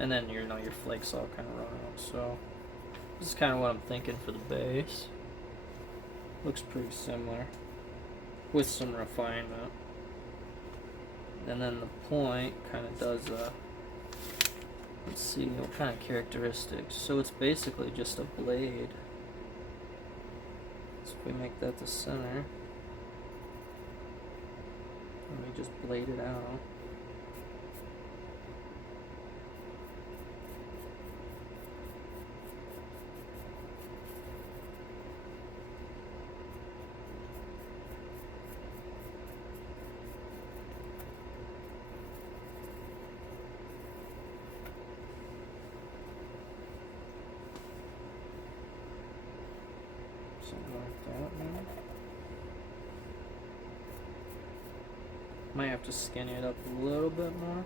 And then your flakes all kind of run out. So this is kind of what I'm thinking for the base. Looks pretty similar with some refinement. And then the point kind of does let's see what kind of characteristics. So it's basically just a blade. So if we make that the center, and we just blade it out. Something like that, maybe. Might have to skinny it up a little bit more.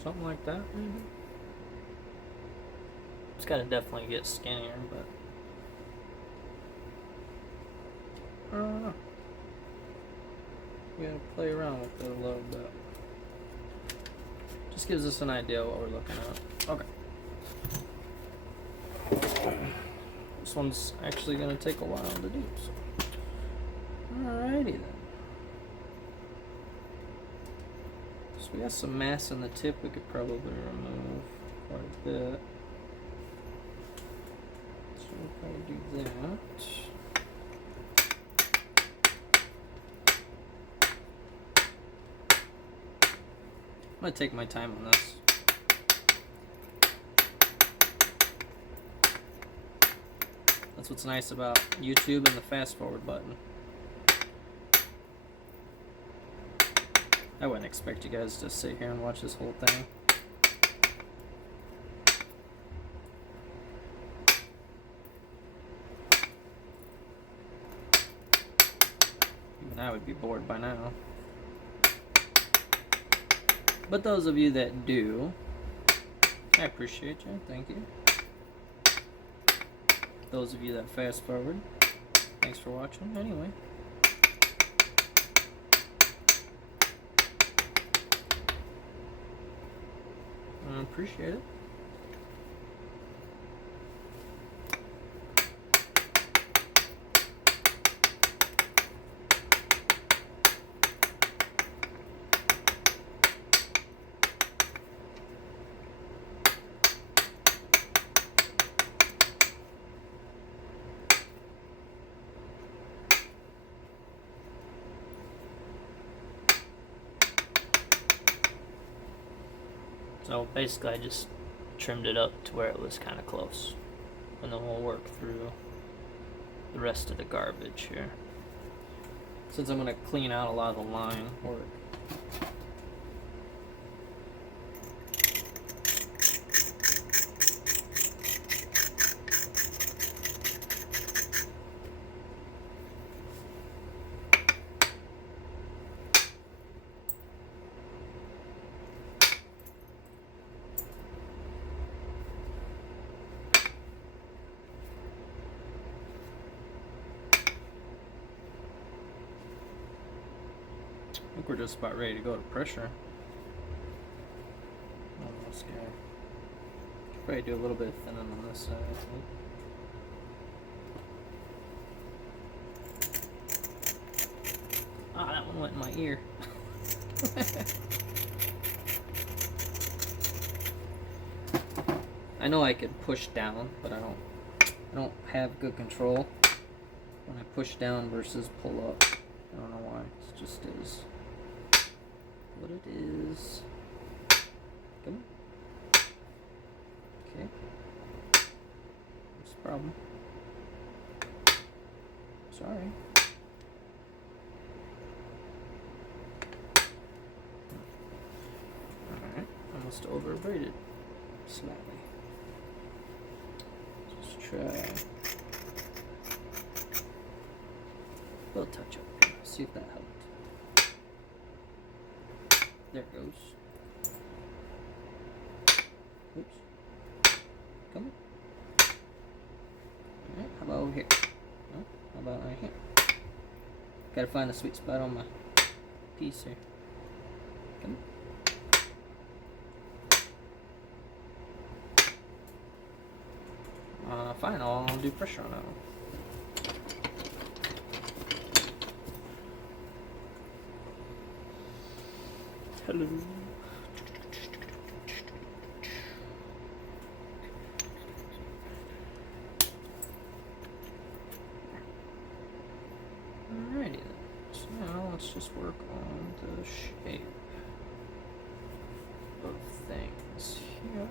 Something like that, maybe. It's gotta definitely get skinnier, but I don't know. We gotta play around with it a little bit. Just gives us an idea of what we're looking at. Okay. This one's actually going to take a while to do. So. Alrighty then. So we got some mass in the tip we could probably remove quite a bit. So we'll probably do that. I'm going to take my time on this. That's what's nice about YouTube and the fast forward button. I wouldn't expect you guys to sit here and watch this whole thing. Even I would be bored by now. But those of you that do, I appreciate you. Thank you. Those of you that fast forward, thanks for watching. Anyway. I appreciate it. So basically I just trimmed it up to where it was kind of close. And then we'll work through the rest of the garbage here. Since I'm going to clean out a lot of the line work. I think we're just about ready to go to pressure. Oh, this guy. Should probably do a little bit of thinning on this side, I think. Ah, that one went in my ear. I know I could push down, but I don't have good control when I push down versus pull up. I don't know why. It just is what it is. Come on. Okay. What's the problem? Sorry. Alright. I must have over-braided slightly. Just try. A little touch up. See if that helped. There it goes. Oops. Come on. Alright, how about over here? No? How about right here? Gotta find the sweet spot on my piece here. Come on. Fine, I'll do pressure on that one. Hello. Alrighty then. So now let's just work on the shape of things here.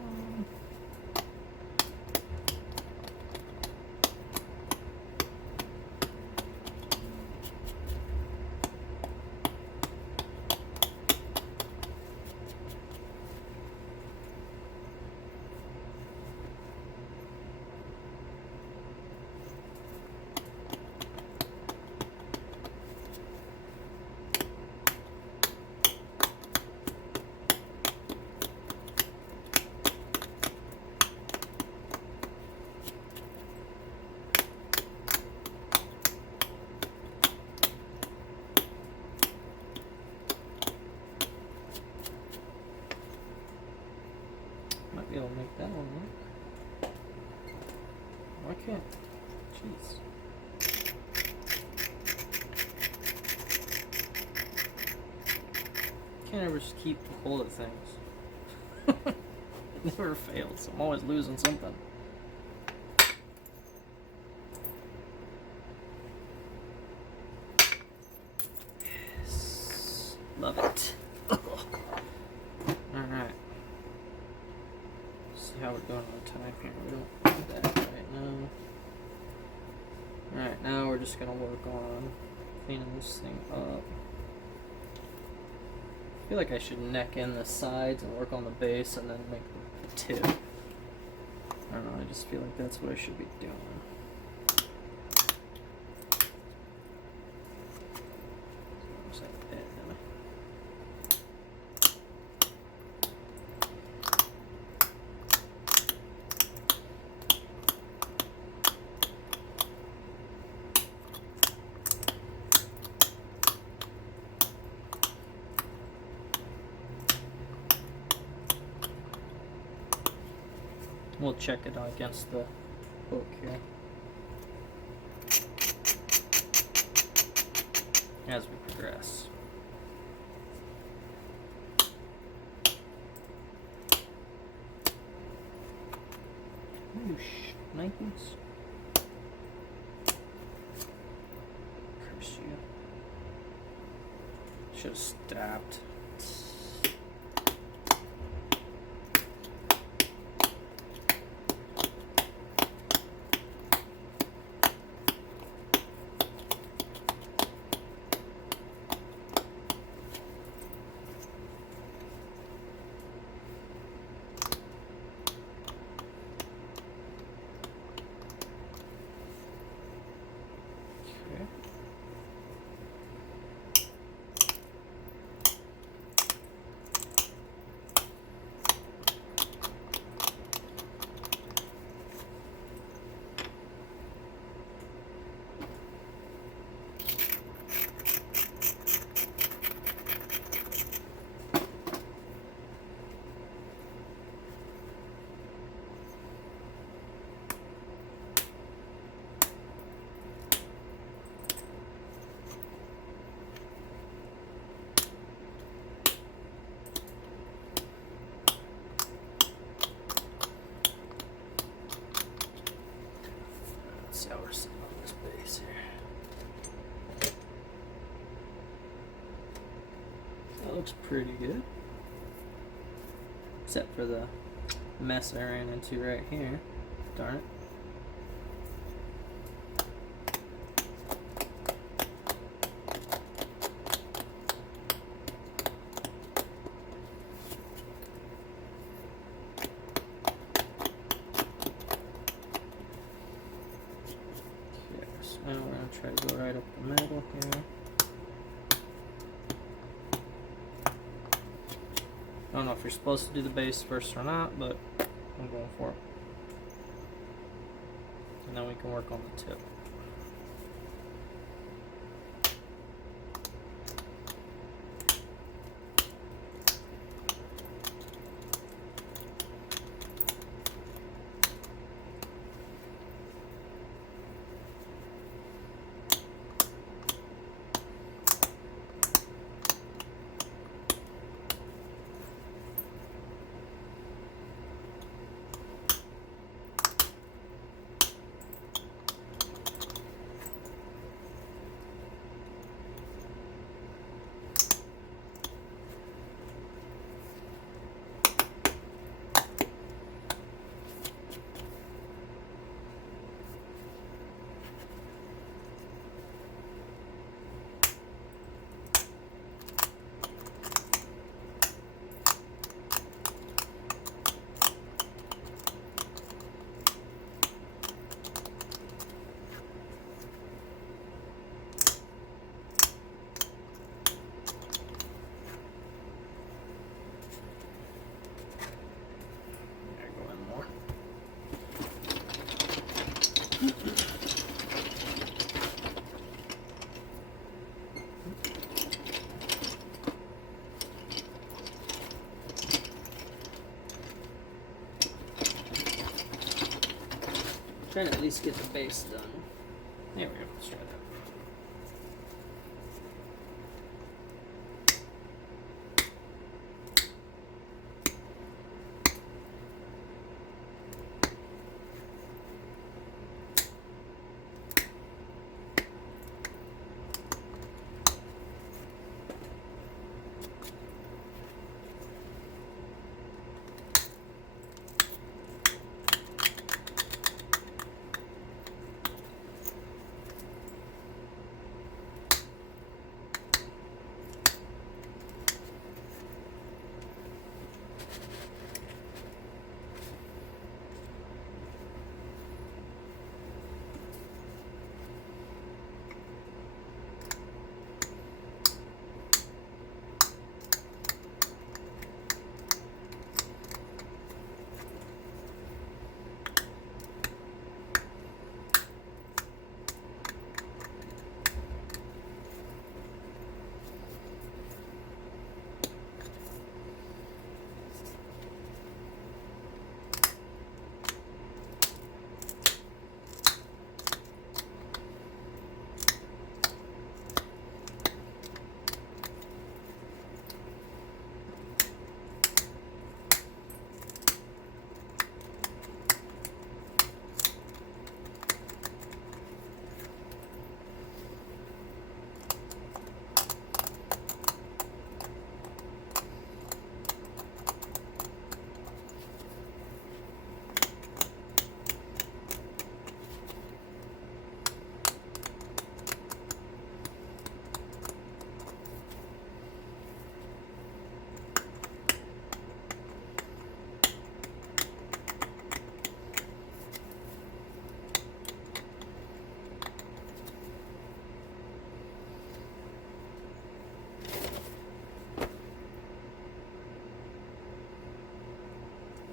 Might be able to make that one work. Why can't? Jeez. Can't ever just keep hold of things. It never fails. I'm always losing something. Yes. Love it. Alright. See how we're doing on time here. We don't do that right now. Alright, now we're just gonna work on cleaning this thing up. I feel like I should neck in the sides and work on the base and then make the tip. I don't know, I just feel like that's what I should be doing. Looks like a pit, doesn't it? We'll check it against the book here as we progress. Nikes. Curse you. Should have stabbed. See how we're sitting on this base here. That looks pretty good. Except for the mess I ran into right here. Darn it. Now we're going to try to go right up the middle here. I don't know if you're supposed to do the base first or not, but I'm going for it. And then we can work on the tip. Try to at least get the base done. There we go. Let's try that.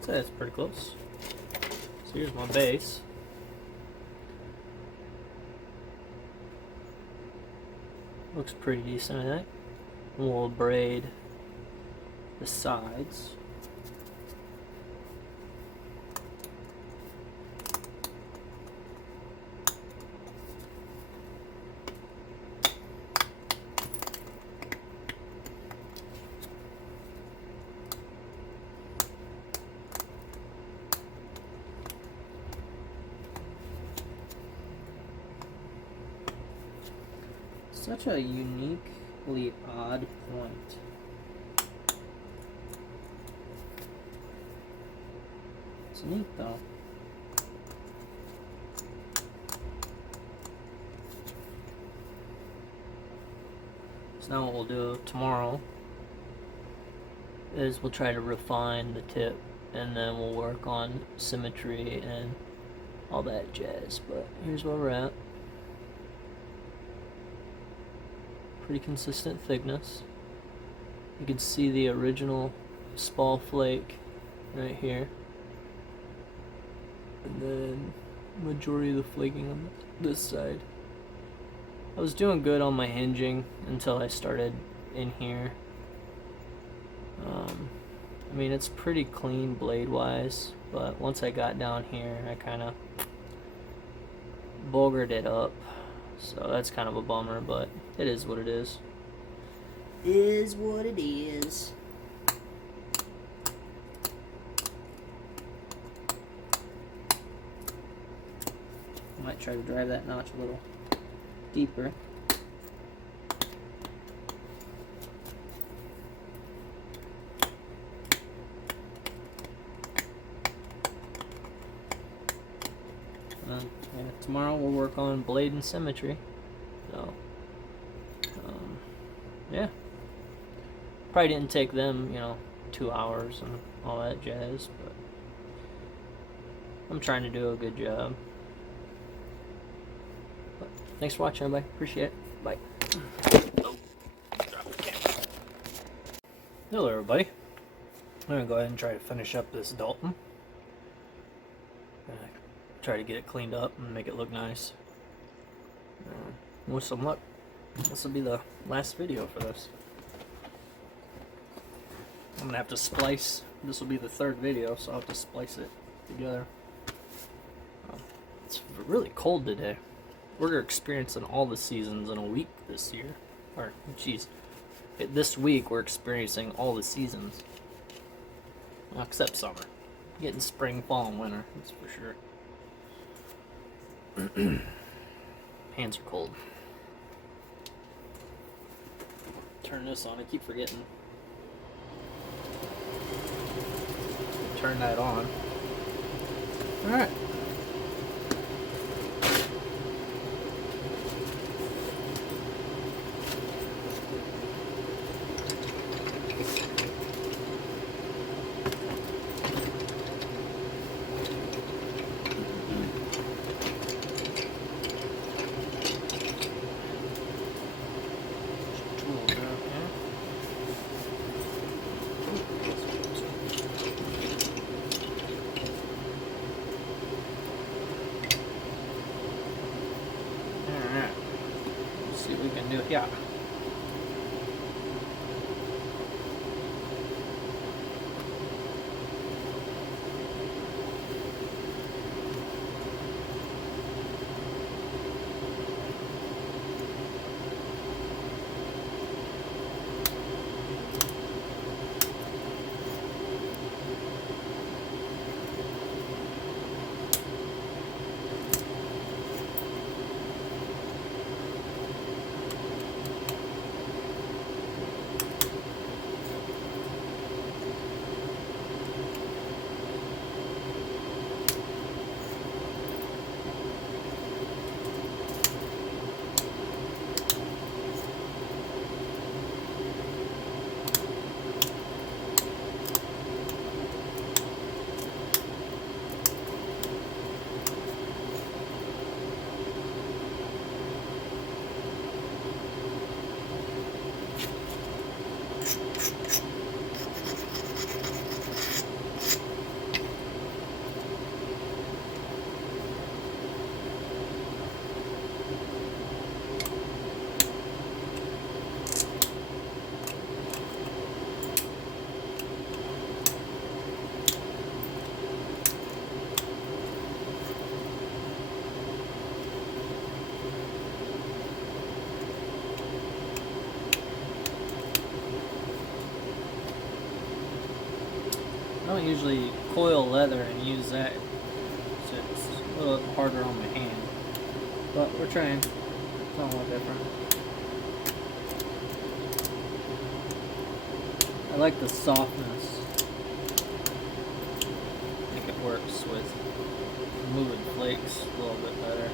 So that's pretty close. So here's my base. Looks pretty decent, I think. We'll braid the sides. Such a uniquely odd point. It's neat though. So now what we'll do tomorrow is we'll try to refine the tip, and then we'll work on symmetry and all that jazz. But here's where we're at. Pretty consistent thickness. You can see the original Spall flake right here, and then majority of the flaking on this side. I was doing good on my hinging until I started in here. I mean, it's pretty clean blade wise, but once I got down here I kind of bulgered it up, so that's kind of a bummer, but it is what it is. Is what it is. Might try to drive that notch a little deeper. Yeah, tomorrow we'll work on blade and symmetry. So, yeah. Probably didn't take them, 2 hours and all that jazz, but I'm trying to do a good job. But thanks for watching, everybody. Appreciate it. Bye. Oh, drop the camera. Hello, everybody. I'm gonna go ahead and try to finish up this Dalton. Try to get it cleaned up and make it look nice. With some luck, this will be the last video for this. I'm gonna have to splice. This will be the third video, so I'll have to splice it together. It's really cold today. We're experiencing all the seasons in a week this year. Or, geez, this week we're experiencing all the seasons. Well, except summer. Getting spring, fall, and winter, that's for sure. Hands are cold. Turn this on, I keep forgetting. Turn that on. Alright. See what we can do here. don't usually coil leather and use that, so it's a little harder on my hand. But we're trying. It's a little different. I like the softness. I think it works with moving flakes a little bit better.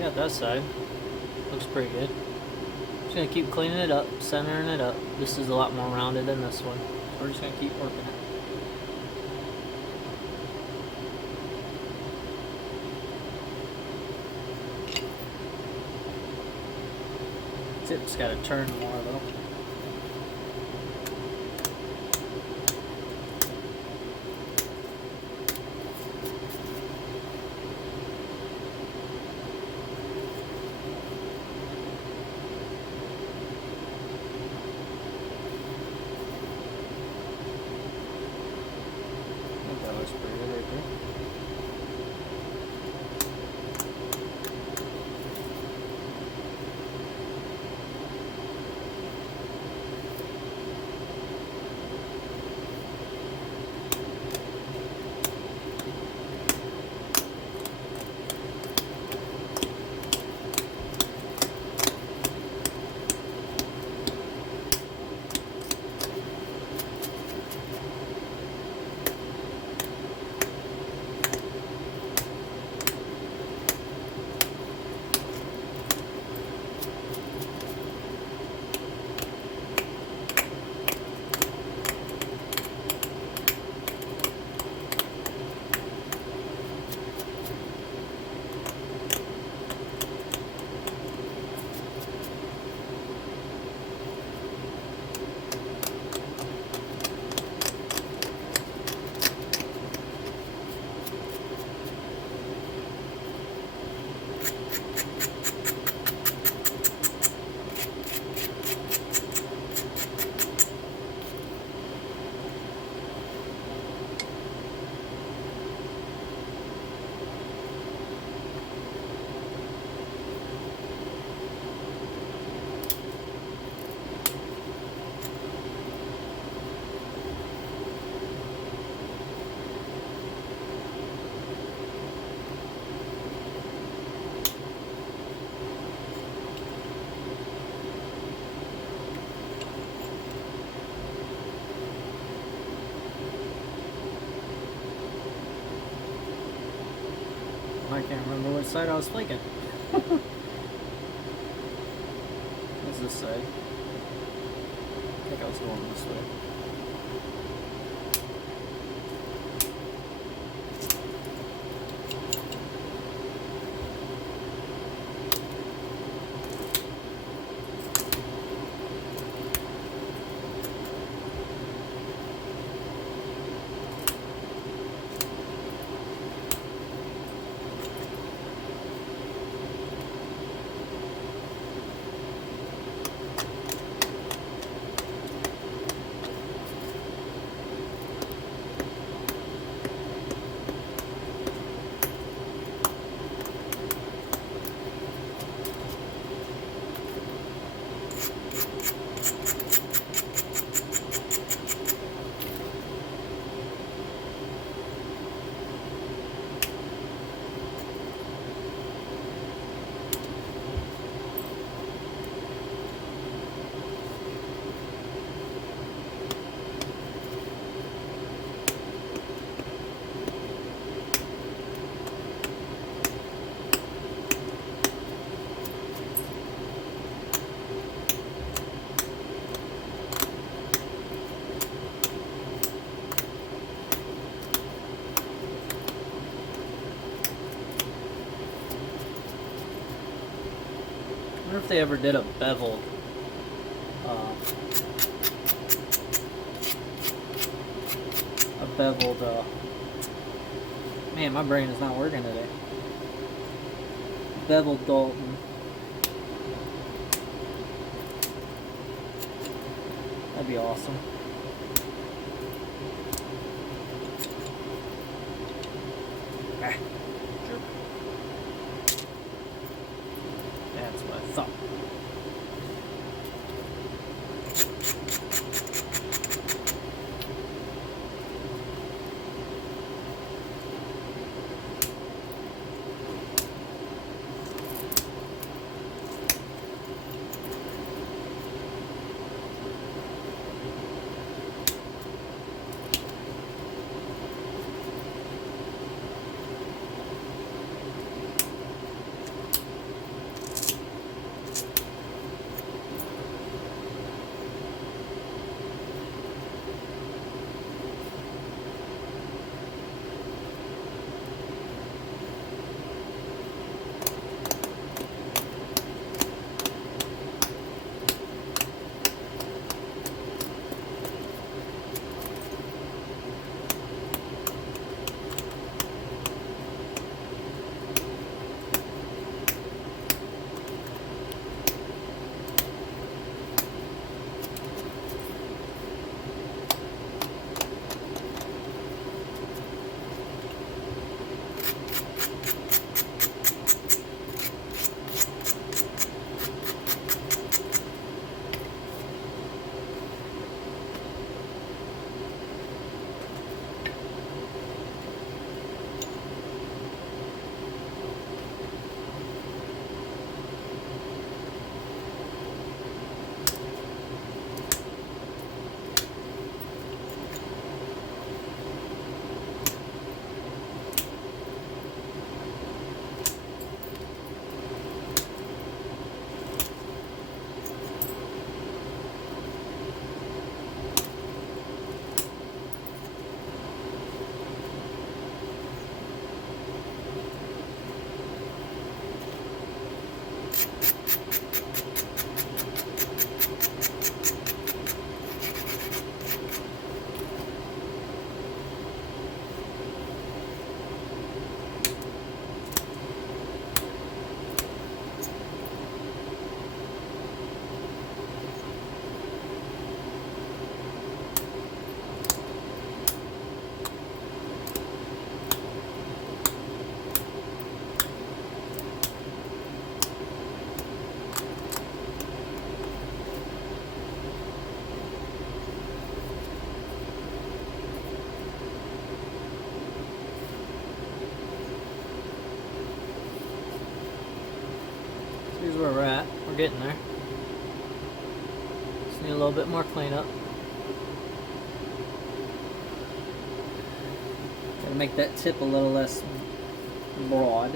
We got that side. Looks pretty good. Just gonna keep cleaning it up, centering it up. This is a lot more rounded than this one. So we're just gonna keep working it. Tip's gotta turn more though. which side I was flaking. What's this side? I think I was going this way. I wonder if they ever did a beveled man, my brain is not working today. Beveled Dalton. That'd be awesome. Ah, jerk. That's what I thought. Here's where we're at. We're getting there. Just need a little bit more cleanup. Gotta make that tip a little less broad.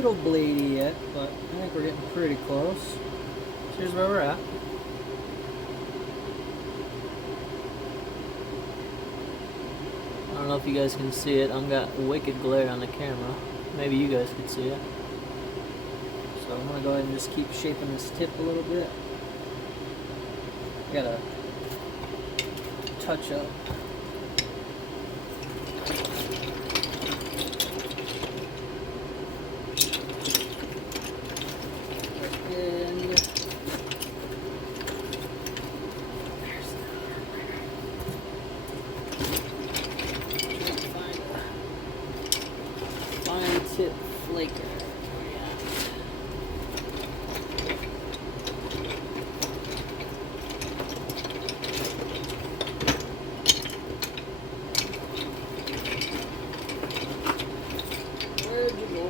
little blady yet, but I think we're getting pretty close. So here's where we're at. I don't know if you guys can see it. I've got wicked glare on the camera. Maybe you guys can see it. So I'm gonna go ahead and just keep shaping this tip a little bit. I gotta touch up. Tip flaker. Where'd you go?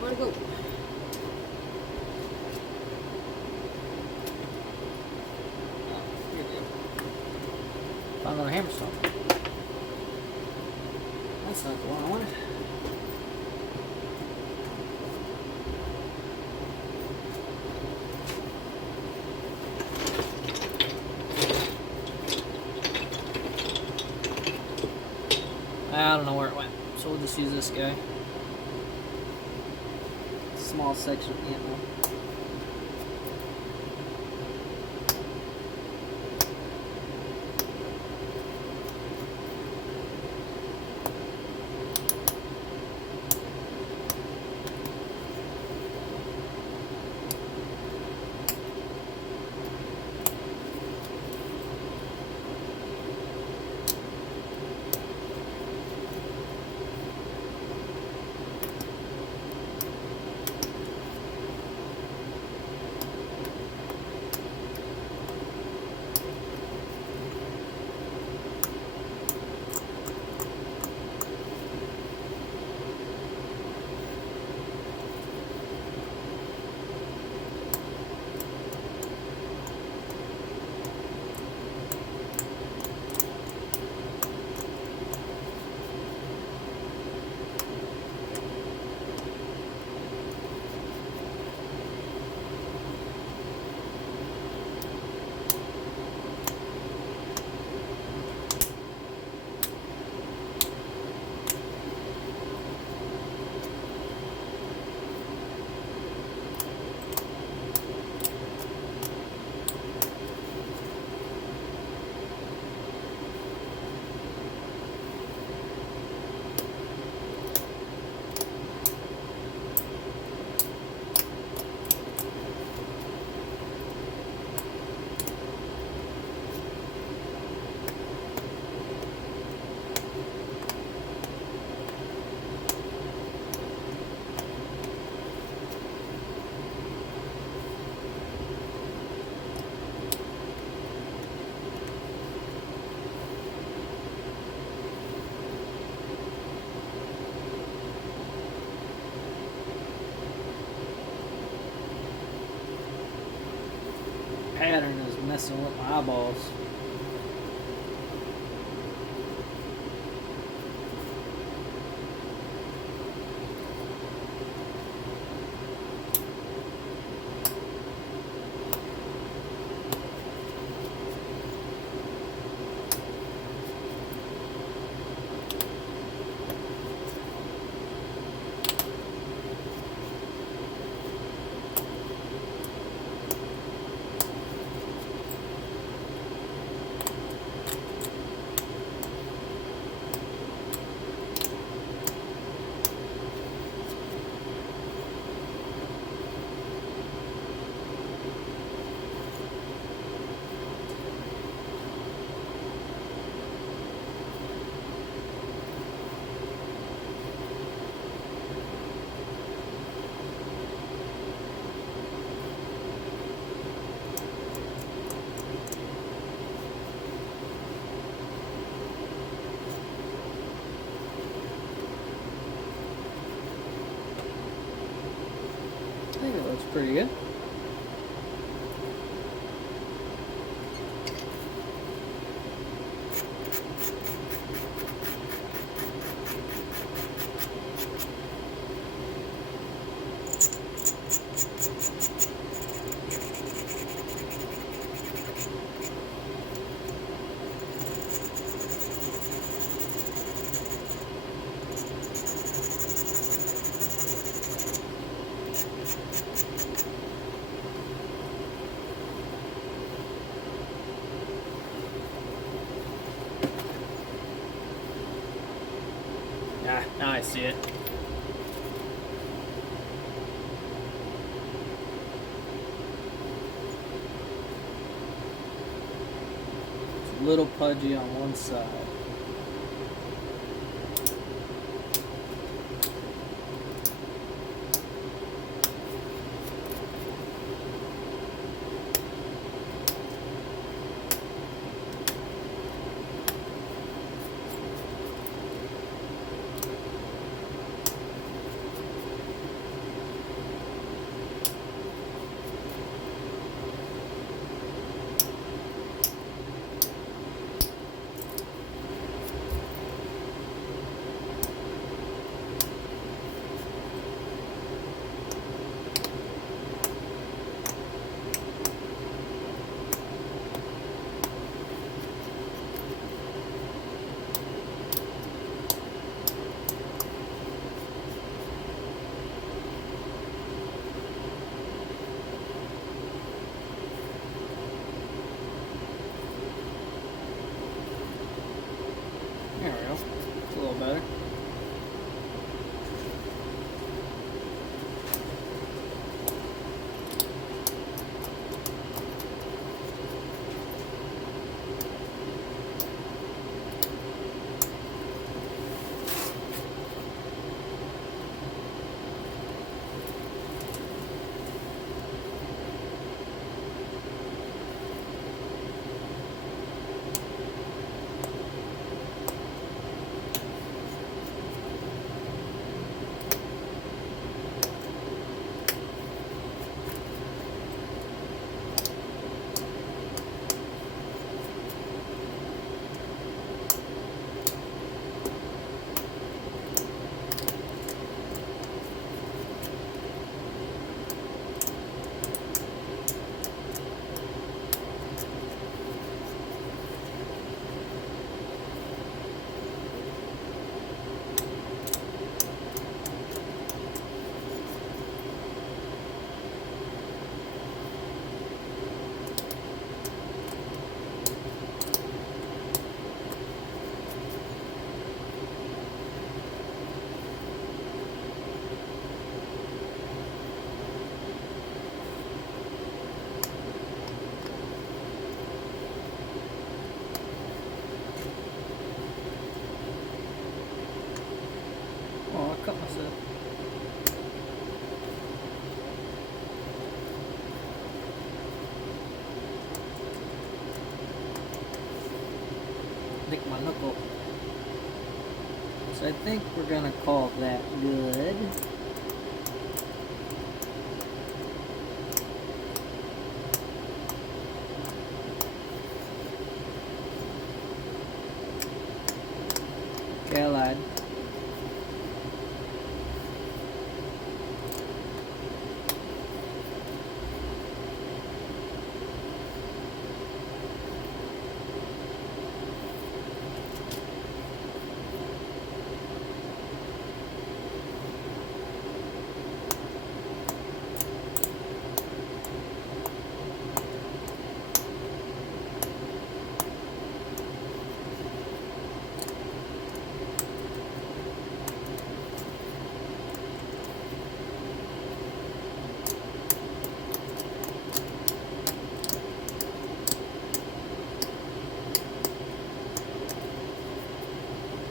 Where'd it go? Oh, here it is. Found another hammer stone. That's not the one I wanted. I don't know where it went, so we'll just use this guy. Small section, you know. Pattern is messing with my eyeballs. pretty good. Ah, now I see it. It's a little pudgy on one side. There we go. It's a little better. Oh, I cut myself. Nick my knuckle. So I think we're gonna call that good. Okay, I lied.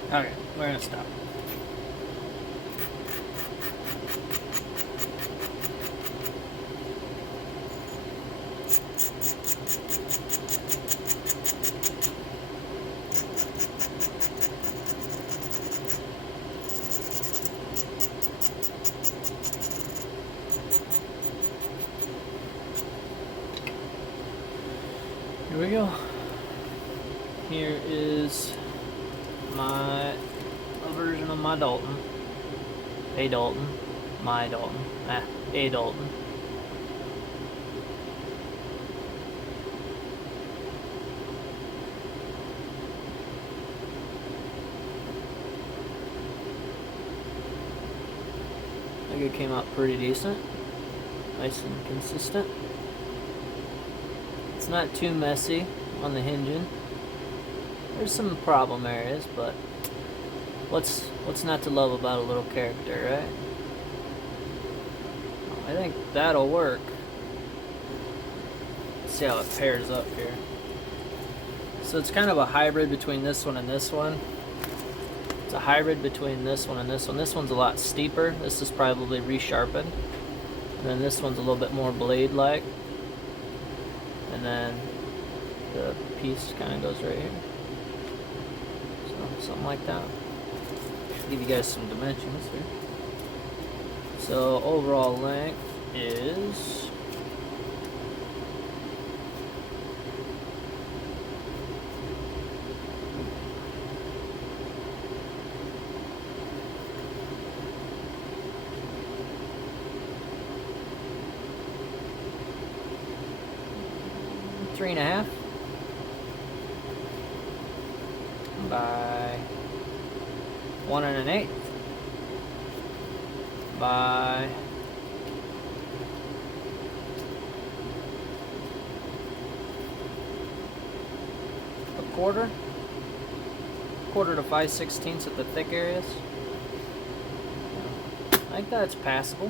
Okay, we're gonna stop. Here we go. Here is a version of my Dalton. A Dalton. My Dalton. A Dalton. I think it came out pretty decent. Nice and consistent. It's not too messy on the hinging. There's some problem areas, but what's not to love about a little character, right? I think that'll work. Let's see how it pairs up here. So it's kind of a hybrid between this one and this one. It's a hybrid between this one and this one. This one's a lot steeper. This is probably resharpened. And then this one's a little bit more blade-like. And then the piece kind of goes right here. So something like that. Give you guys some dimensions here. So overall length is 3.5 by 1 1/8 by 1/4 to 5/16 at the thick areas. I think that's passable.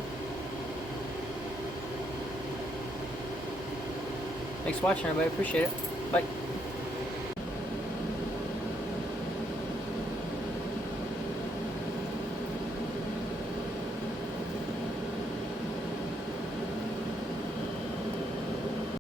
Thanks for watching, everybody. Appreciate it. Bye.